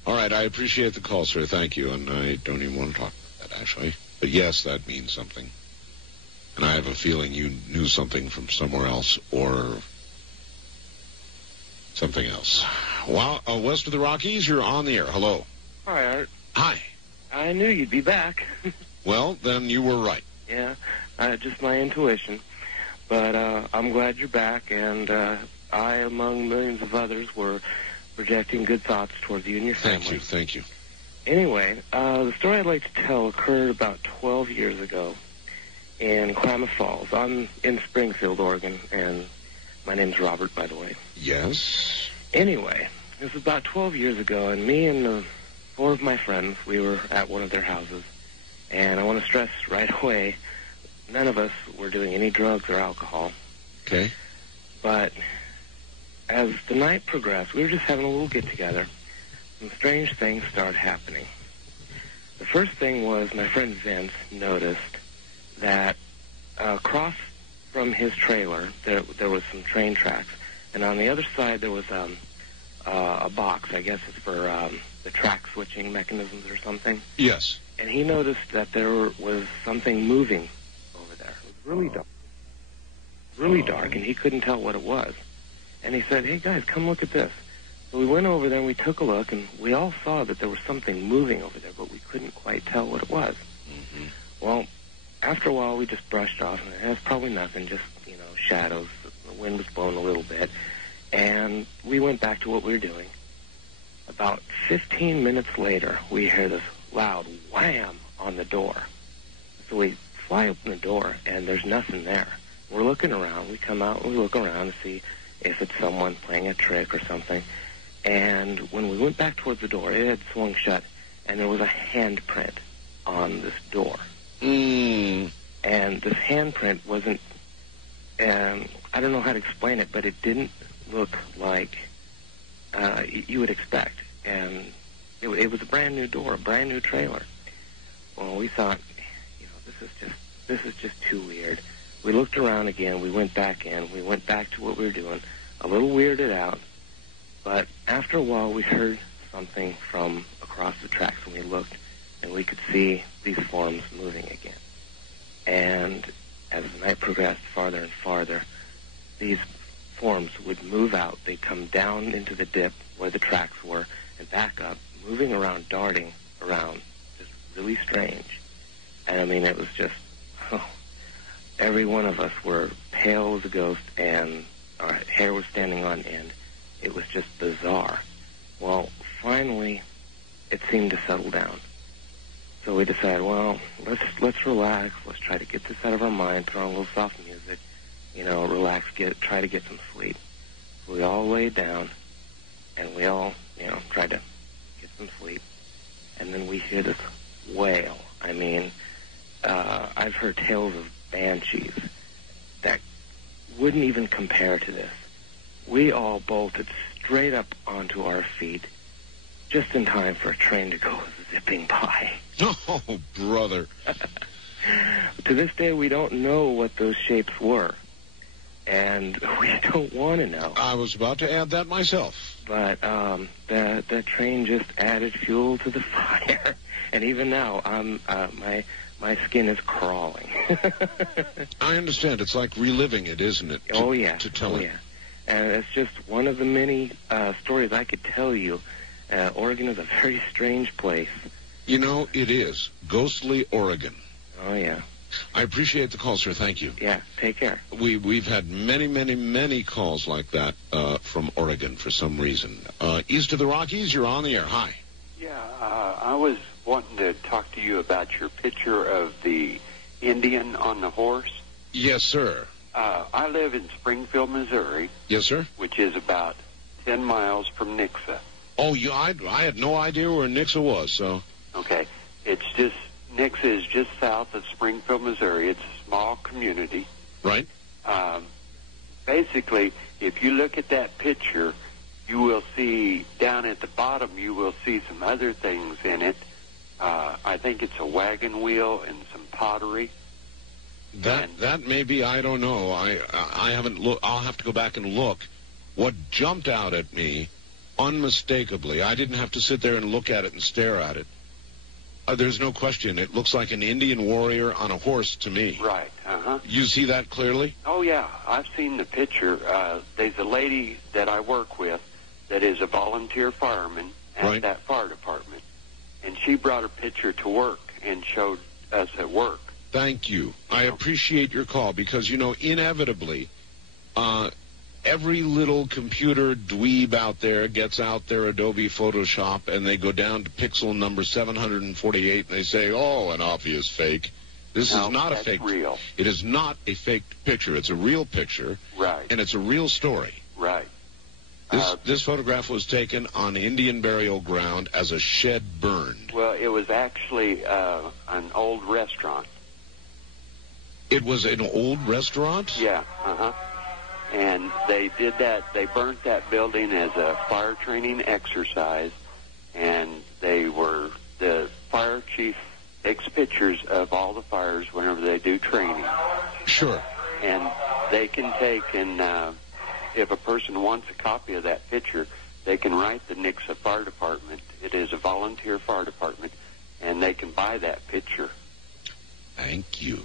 All right, I appreciate the call, sir. Thank you, and I don't even want to talk about that, actually. But yes, that means something. And I have a feeling you knew something from somewhere else or something else. Well, west of the Rockies, you're on the air. Hello. Hi, Art. Hi. I knew you'd be back. Well, then you were right. Yeah, just my intuition. But I'm glad you're back, and I, among millions of others, were projecting good thoughts towards you and your family. Thank you. Anyway, the story I'd like to tell occurred about 12 years ago in Klamath Falls. I'm in Springfield, Oregon, and my name's Robert, by the way. Yes? Anyway, it was about 12 years ago, and me and 4 of my friends, we were at one of their houses. And I want to stress right away, none of us were doing any drugs or alcohol. Okay. But as the night progressed, we were just having a little get-together. Some strange things started happening. The first thing was my friend Vince noticed that across from his trailer, there was some train tracks. And on the other side, there was a box. I guess it's for the track switching mechanisms or something. Yes. And he noticed that there was something moving over there. It was really dark. Really dark, and he couldn't tell what it was. And he said, hey, guys, come look at this. So we went over there, and we took a look, and we all saw that there was something moving over there, but we couldn't quite tell what it was. Mm-hmm. Well, after a while, we just brushed off, and it was probably nothing, just, shadows. The wind was blowing a little bit. And we went back to what we were doing. About 15 minutes later, we hear this loud wham on the door. So we fly open the door, and there's nothing there. We're looking around. We come out and we look around to see if it's someone playing a trick or something. And when we went back towards the door, it had swung shut, and there was a handprint on this door. Mm. And this handprint wasn't, I don't know how to explain it, but it didn't look like you would expect. And it was a brand new door, a brand new trailer. Well, we thought, this is just too weird. We looked around again. We went back in. We went back to what we were doing, a little weirded out. But after a while, we heard something from across the tracks, and we looked, and we could see these forms moving again. And as the night progressed farther and farther, these forms would move out. They'd come down into the dip where the tracks were and back up, moving around, darting around, just really strange. And I mean, it was just, every one of us were pale as a ghost, and our hair was standing on end. It was just bizarre. Well, finally, it seemed to settle down. So we decided, well, let's relax. Let's try to get this out of our mind. Put on a little soft music, relax, try to get some sleep. So we all laid down, and we all, tried to get some sleep. And then we hear this wail. I mean, I've heard tales of banshees that wouldn't even compare to this. We all bolted straight up onto our feet, just in time for a train to go zipping by. Oh, brother. To this day, we don't know what those shapes were, and we don't want to know. I was about to add that myself. But that train just added fuel to the fire, and even now, my skin is crawling. I understand. It's like reliving it, isn't it? Oh, yeah. To tell it. Yeah. And it's just one of the many stories I could tell you. Oregon is a very strange place. It is. Ghostly Oregon. Oh, yeah. I appreciate the call, sir. Thank you. Yeah, take care. We've had many, many, many calls like that from Oregon for some reason. East of the Rockies, you're on the air. Hi. Yeah, I was wanting to talk to you about your picture of the Indian on the horse. Yes, sir. I live in Springfield, Missouri. Yes, sir. Which is about 10 miles from Nixa. Oh, I had no idea where Nixa was, so... Okay. It's just Nixa is just south of Springfield, Missouri. It's a small community. Right. Basically, if you look at that picture, you will see down at the bottom, you will see some other things in it. I think it's a wagon wheel and some pottery. That may be, I don't know. I haven't looked. I'll have to go back and look. What jumped out at me, unmistakably, I didn't have to sit there and look at it and stare at it. There's no question. It looks like an Indian warrior on a horse to me. Right. You see that clearly? Oh, yeah. I've seen the picture. There's a lady that I work with that is a volunteer fireman at that fire department. And she brought her picture to work and showed us at work. Thank you. I appreciate your call because, inevitably, every little computer dweeb out there gets out their Adobe Photoshop and they go down to pixel number 748 and they say, oh, an obvious fake. This is not a fake. Real. It is not a fake picture. It's a real picture. Right. And it's a real story. Right. This photograph was taken on Indian burial ground as a shed burned. Well, it was actually an old restaurant. It was an old restaurant? Yeah, And they did that, they burnt that building as a fire training exercise, and the fire chief takes pictures of all the fires whenever they do training. Sure. And they can take, and if a person wants a copy of that picture, they can write the Nixa Fire Department. It is a volunteer fire department, and they can buy that picture. Thank you.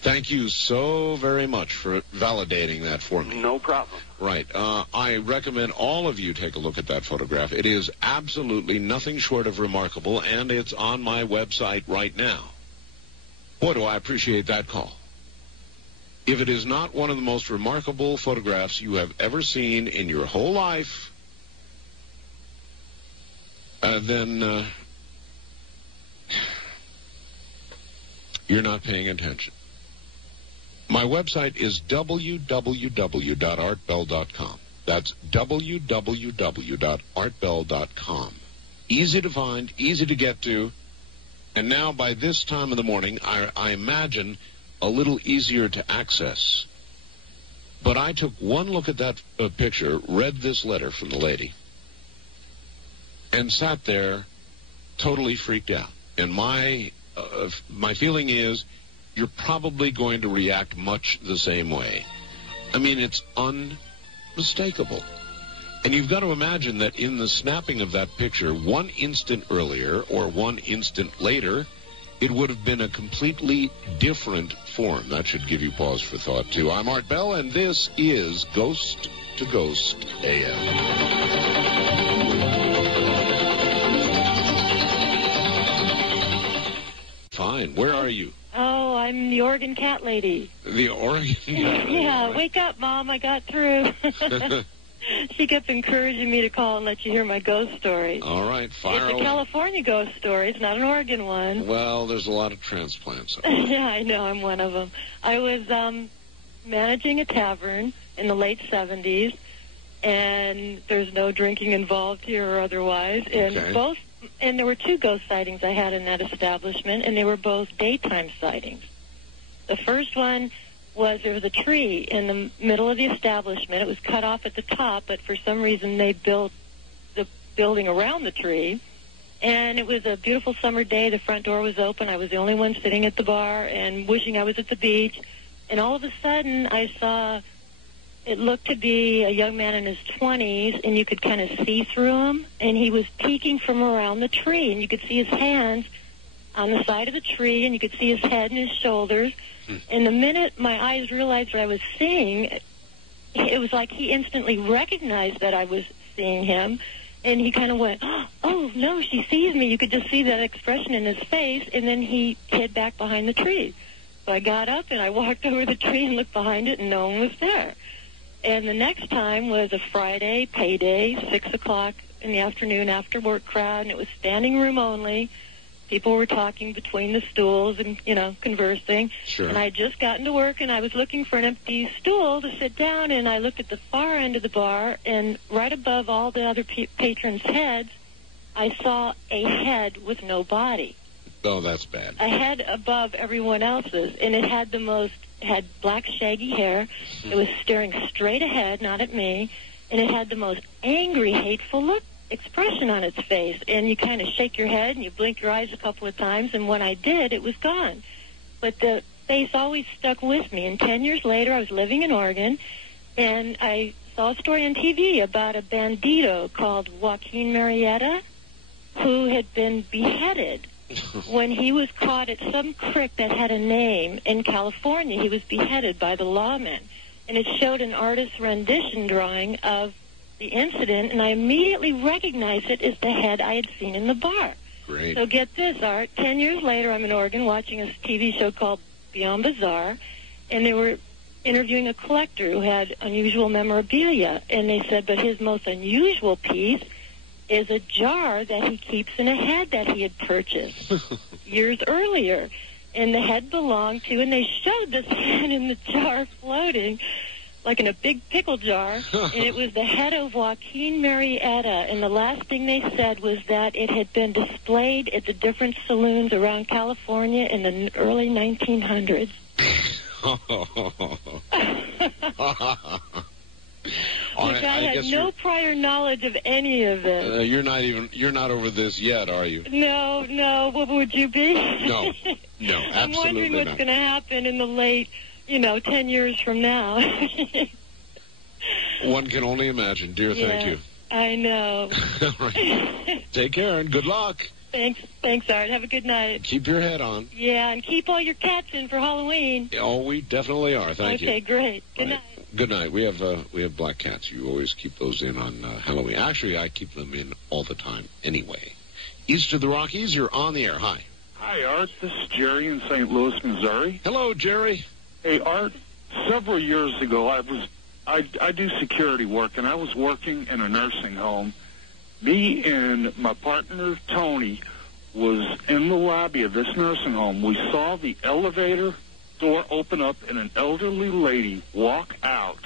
Thank you so very much for validating that for me. No problem. Right. I recommend all of you take a look at that photograph. It is absolutely nothing short of remarkable, and it's on my website right now. Boy, do I appreciate that call. If it is not one of the most remarkable photographs you have ever seen in your whole life, then you're not paying attention. My website is www.artbell.com. That's www.artbell.com. Easy to find, easy to get to, and now by this time of the morning, I imagine a little easier to access. But I took one look at that picture, read this letter from the lady, and sat there totally freaked out. And my feeling is, you're probably going to react much the same way. I mean, it's unmistakable. And you've got to imagine that in the snapping of that picture, 1 instant earlier or 1 instant later, it would have been a completely different form. That should give you pause for thought, too. I'm Art Bell, and this is Ghost to Ghost AM. Fine. Where are you? Oh, I'm the Oregon cat lady. The Oregon cat lady? Yeah, wake up, Mom. I got through. She kept encouraging me to call and let you hear my ghost story. All right, fire It's a California ghost story. It's not an Oregon one. Well, there's a lot of transplants. Yeah, I know. I'm one of them. I was managing a tavern in the late 70s, and there's no drinking involved here or otherwise. And there were 2 ghost sightings I had in that establishment, and they were both daytime sightings. The first one was there was a tree in the middle of the establishment. It was cut off at the top, but for some reason they built the building around the tree. And it was a beautiful summer day. The front door was open. I was the only one sitting at the bar and wishing I was at the beach. And all of a sudden I saw it looked to be a young man in his 20s, and you could kind of see through him. And he was peeking from around the tree, and you could see his hands on the side of the tree, and you could see his head and his shoulders. And the minute my eyes realized what I was seeing, it was like he instantly recognized that I was seeing him, and he kind of went, oh, no, she sees me. You could just see that expression in his face, and then he hid back behind the tree. So I got up, and I walked over the tree and looked behind it, and no one was there. And the next time was a Friday, payday, 6 o'clock in the afternoon, after work crowd, and it was standing room only. People were talking between the stools and, conversing. Sure. And I had just gotten to work, and I was looking for an empty stool to sit down, and I looked at the far end of the bar, and right above all the other patrons' heads, I saw a head with no body. Oh, that's bad. A head above everyone else's, and it had black shaggy hair. It was staring straight ahead, not at me, and it had the most angry, hateful expression on its face. And you kind of shake your head and you blink your eyes a couple of times, and when I did, it was gone. But the face always stuck with me. And 10 years later, I was living in Oregon, and I saw a story on TV about a bandito called Joaquin Murrieta, who had been beheaded. When he was caught at some creek that had a name in California, he was beheaded by the lawmen. And it showed an artist's rendition drawing of the incident, and I immediately recognized it as the head I had seen in the bar. Great. So get this, Art. 10 years later, I'm in Oregon watching a TV show called Beyond Bazaar, and they were interviewing a collector who had unusual memorabilia. And they said, but his most unusual piece is a jar that he keeps in a head that he had purchased years earlier. And the head belonged to, and they showed this head in the jar floating, like in a big pickle jar, and it was the head of Joaquin Murrieta. And the last thing they said was that it had been displayed at the different saloons around California in the early 1900s. Which I had no prior knowledge of any of this. You're not over this yet, are you? No. What would you be? No, absolutely I'm wondering what's going to happen in the late, 10 years from now. One can only imagine. Dear, thank you. I know. All right. Take care and good luck. Thanks, Art. Have a good night. Keep your head on. Yeah, and keep all your cats in for Halloween. Oh, we definitely are. Thank you. Okay, great. Good night. Good night. We have black cats. You always keep those in on Halloween. Actually, I keep them in all the time anyway. East of the Rockies, you're on the air. Hi. Hi, Art. This is Jerry in St. Louis, Missouri. Hello, Jerry. Hey, Art. Several years ago, I do security work, and I was working in a nursing home. Me and my partner, Tony, was in the lobby of this nursing home. We saw the elevator door open up and an elderly lady walk out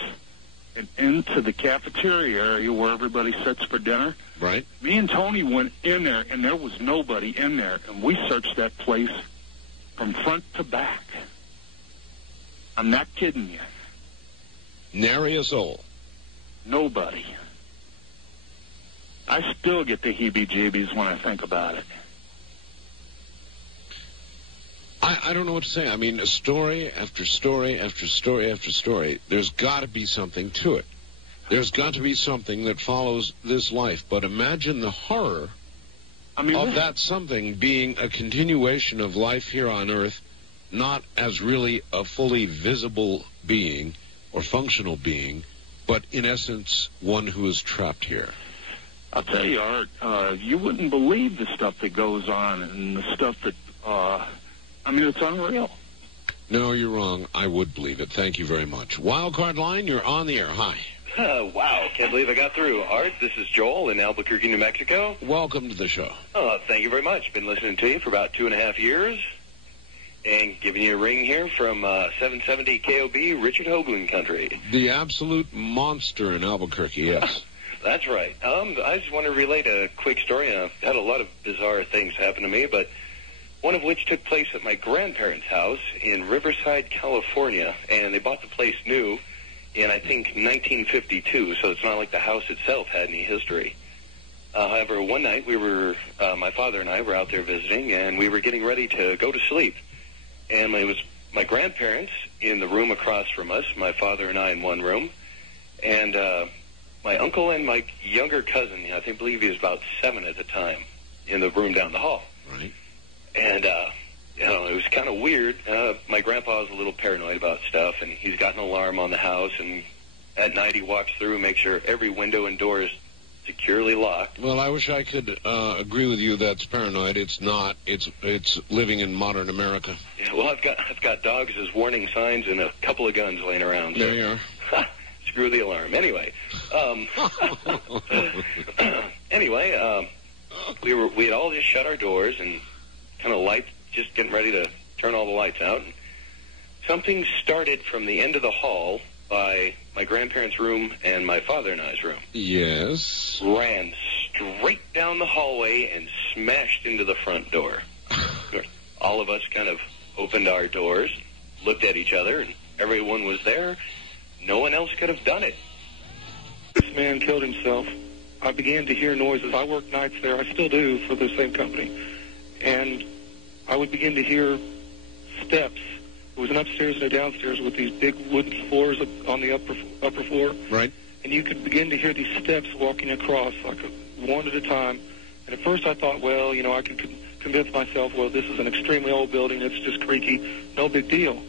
and into the cafeteria area where everybody sits for dinner. Right. Me and Tony went in there, and there was nobody in there, and we searched that place from front to back. I'm not kidding you. Nary a soul. Nobody. I still get the heebie-jeebies when I think about it. I don't know what to say. I mean, story after story after story after story, there's got to be something to it. There's got to be something that follows this life. But imagine the horror of that something being a continuation of life here on Earth, not as really a fully visible being or functional being, but in essence, one who is trapped here. I'll tell you, Art, you wouldn't believe the stuff that goes on and the stuff that, it's unreal. No, you're wrong. I would believe it. Thank you very much. Wildcard line, you're on the air. Hi. Wow, can't believe I got through. Art, this is Joel in Albuquerque, New Mexico. Welcome to the show. Thank you very much. Been listening to you for about 2.5 years. And giving you a ring here from 770 KOB, Richard Hoagland country. The absolute monster in Albuquerque, yes. That's right. I just want to relate a quick story. I've had a lot of bizarre things happen to me, but one of which took place at my grandparents' house in Riverside, California. And they bought the place new in, I think, 1952, so it's not like the house itself had any history. However, one night my father and I were out there visiting, and we were getting ready to go to sleep. And it was my grandparents in the room across from us, my father and I in one room, and my uncle and my younger cousin, I believe he was about 7 at the time, in the room down the hall. Right. And, it was kind of weird. My grandpa was a little paranoid about stuff, and he's got an alarm on the house, and at night he walks through and makes sure every window and door is securely locked. Well, I wish I could agree with you that's paranoid. It's not. It's living in modern America. Yeah, well, I've got dogs as warning signs and a couple of guns laying around. So. There you are. Screw the alarm. Anyway, we had all just shut our doors and kind of just getting ready to turn all the lights out. And something started from the end of the hall by my grandparents' room and my father and I's room. Yes. Ran straight down the hallway and smashed into the front door. all of us kind of opened our doors, looked at each other, and everyone was there. No one else could have done it. This man killed himself. I began to hear noises. I worked nights there. I still do for the same company. And I would begin to hear steps. It was an upstairs and a downstairs with these big wooden floors on the upper floor. Right. And you could begin to hear these steps walking across, like one at a time. And at first I thought, well, you know, I could convince myself, well, this is an extremely old building. It's just creaky. No big deal.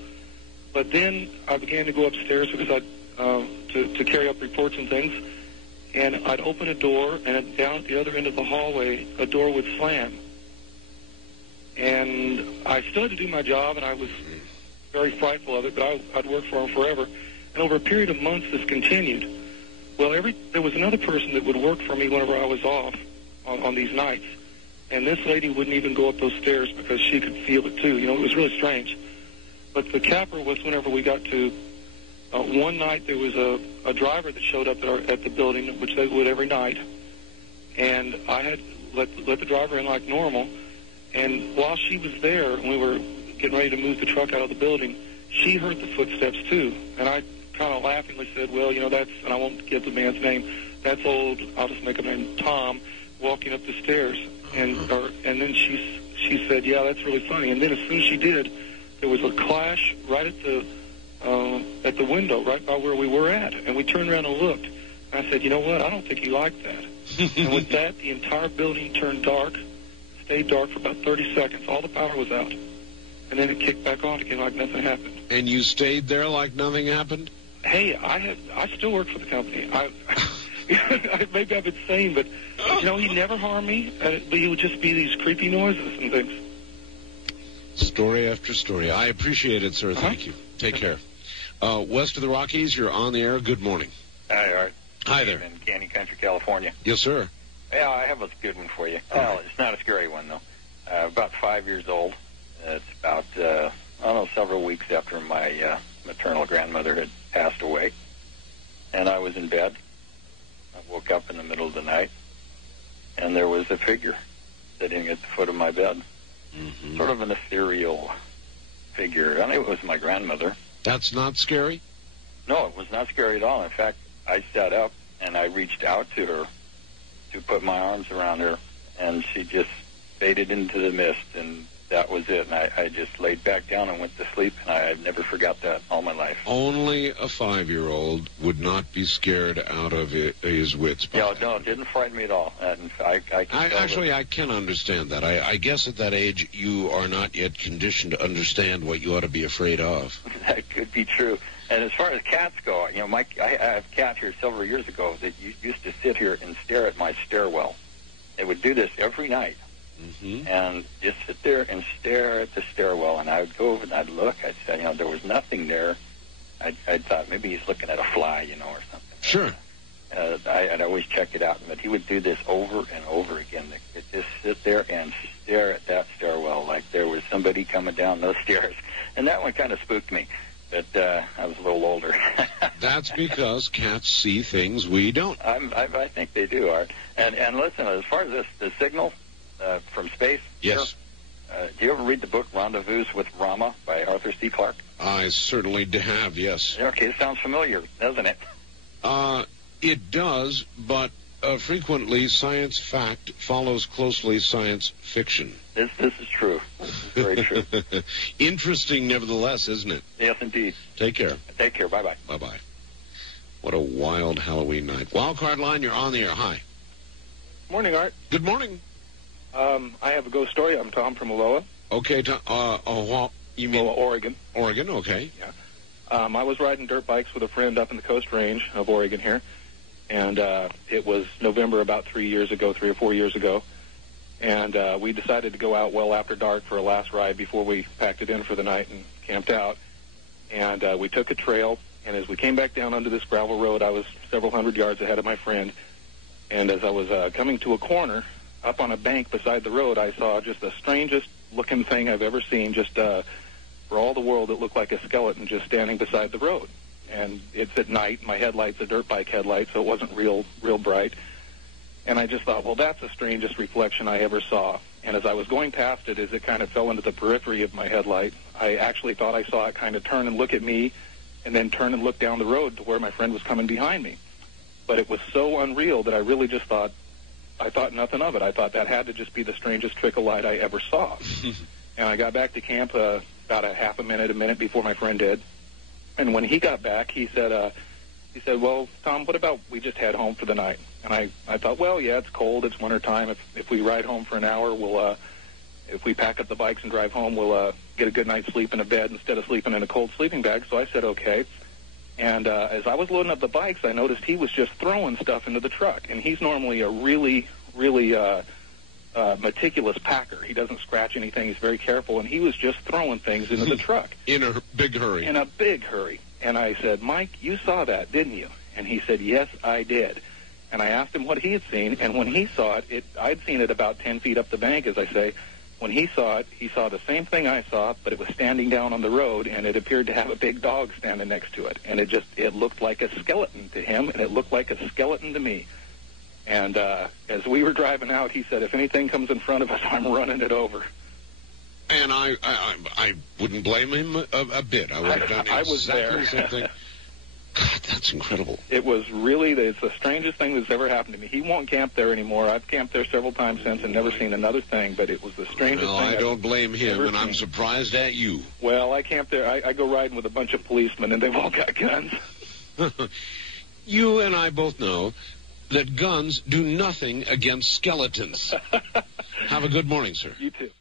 But then I began to go upstairs because to carry up reports and things. And I'd open a door, and down at the other end of the hallway, a door would slam. And I still had to do my job, and I was very frightful of it, but I'd worked for him forever. And over a period of months, this continued. Well, there was another person that would work for me whenever I was off on these nights. And this lady wouldn't even go up those stairs because she could feel it, too. You know, it was really strange. But the capper was whenever we got to... one night there was a driver that showed up at the building, which they would every night, and I had let the driver in like normal. And while she was there, and we were getting ready to move the truck out of the building, she heard the footsteps too. And I kind of laughingly said, "Well, you know, that's," and I won't give the man's name, "that's old. I'll just make a name, Tom, walking up the stairs." And then she said, "Yeah, that's really funny." And then as soon as she did, there was a clash right at the window, right by where we were at. And we turned around and looked. And I said, "You know what? I don't think you like that." And with that, the entire building turned dark, stayed dark for about 30 seconds. All the power was out. And then it kicked back on again like nothing happened. And you stayed there like nothing happened? Hey, I still work for the company. Maybe I've been sane, but, you know, he never harmed me. But he would just be these creepy noises and things. Story after story. I appreciate it, sir. Thank you. Take care. West of the Rockies, you're on the air. Good morning. Hi, Art. Hi there. In Canyon Country, California. Yes, sir. Yeah, I have a good one for you. Well, it's not a scary one, though. About 5 years old. It's about, several weeks after my maternal grandmother had passed away. And I was in bed. I woke up in the middle of the night, and there was a figure sitting at the foot of my bed. Mm-hmm. Sort of an ethereal figure. I knew it was my grandmother. That's not scary? No, it was not scary at all. In fact, I sat up, and I reached out to her to put my arms around her, and she just faded into the mist, and that was it. And I just laid back down and went to sleep, and I've never forgot that all my life. Only a 5-year-old would not be scared out of his wits. Yeah, no, it didn't frighten me at all. I can understand that. I guess at that age you are not yet conditioned to understand what you ought to be afraid of. That could be true. And as far as cats go, you know, I have a cat here several years ago that used to sit here and stare at my stairwell. They would do this every night. Mm-hmm. And just sit there and stare at the stairwell. And I would go over and I'd look. I'd say, you know, there was nothing there. I thought maybe he's looking at a fly, you know, or something. Sure. I'd always check it out. But he would do this over and over again. They'd just sit there and stare at that stairwell like there was somebody coming down those stairs. And that one kind of spooked me. But I was a little older. That's because cats see things we don't. I think they do, Art. And listen, as far as the signal from space. Yes. Do you ever read the book Rendezvous with Rama by Arthur C. Clarke? I certainly have, yes. Okay, it sounds familiar, doesn't it? It does, but frequently science fact follows closely science fiction. This is true. This is very true. Interesting, nevertheless, isn't it? Yes, indeed. Take care. Take care. Bye-bye. Bye-bye. What a wild Halloween night. Wildcard line, you're on the air. Hi. Morning, Art. Good morning. I have a ghost story. I'm Tom from Aloha. Okay, you mean Aloha, Oregon. Oregon, okay. Yeah. I was riding dirt bikes with a friend up in the Coast Range of Oregon here, and it was November about 3 or 4 years ago, and we decided to go out well after dark for a last ride before we packed it in for the night and camped out. And we took a trail, and as we came back down onto this gravel road, I was several hundred yards ahead of my friend, and as I was coming to a corner, up on a bank beside the road, I saw just the strangest looking thing I've ever seen. Just for all the world, it looked like a skeleton just standing beside the road. And it's at night. My headlight's a dirt bike headlight, so it wasn't real bright. And I just thought, well, that's the strangest reflection I ever saw. And as I was going past it, as it kind of fell into the periphery of my headlight, I actually thought I saw it kind of turn and look at me and then turn and look down the road to where my friend was coming behind me. But it was so unreal that I really just thought nothing of it. I thought that had to just be the strangest trick of light I ever saw. And I got back to camp about a minute before my friend did. And when he got back, he said, well, Tom, what about we just head home for the night? And I thought, well, yeah, it's cold. It's wintertime. If we ride home for an hour, if we pack up the bikes and drive home, we'll get a good night's sleep in a bed instead of sleeping in a cold sleeping bag. So I said, okay. And as I was loading up the bikes, I noticed he was just throwing stuff into the truck. And he's normally a really, really meticulous packer. He doesn't scratch anything. He's very careful. And he was just throwing things into the truck. In a big hurry. In a big hurry. And I said, Mike, you saw that, didn't you? And he said, yes, I did. And I asked him what he had seen. And when he saw it, I'd seen it about 10 feet up the bank, as I say. When he saw it, he saw the same thing I saw, but it was standing down on the road, and it appeared to have a big dog standing next to it. And it looked like a skeleton to him, and it looked like a skeleton to me. And as we were driving out, he said, if anything comes in front of us, I'm running it over. And I wouldn't blame him a bit. I would have done exactly the same thing. God, that's incredible. It was really, it's the strangest thing that's ever happened to me. He won't camp there anymore. I've camped there several times since and never seen another thing, but it was the strangest thing. I don't blame him, and I'm surprised at you. Well, I camp there. I go riding with a bunch of policemen, and they've all got guns. You and I both know that guns do nothing against skeletons. Have a good morning, sir. You too.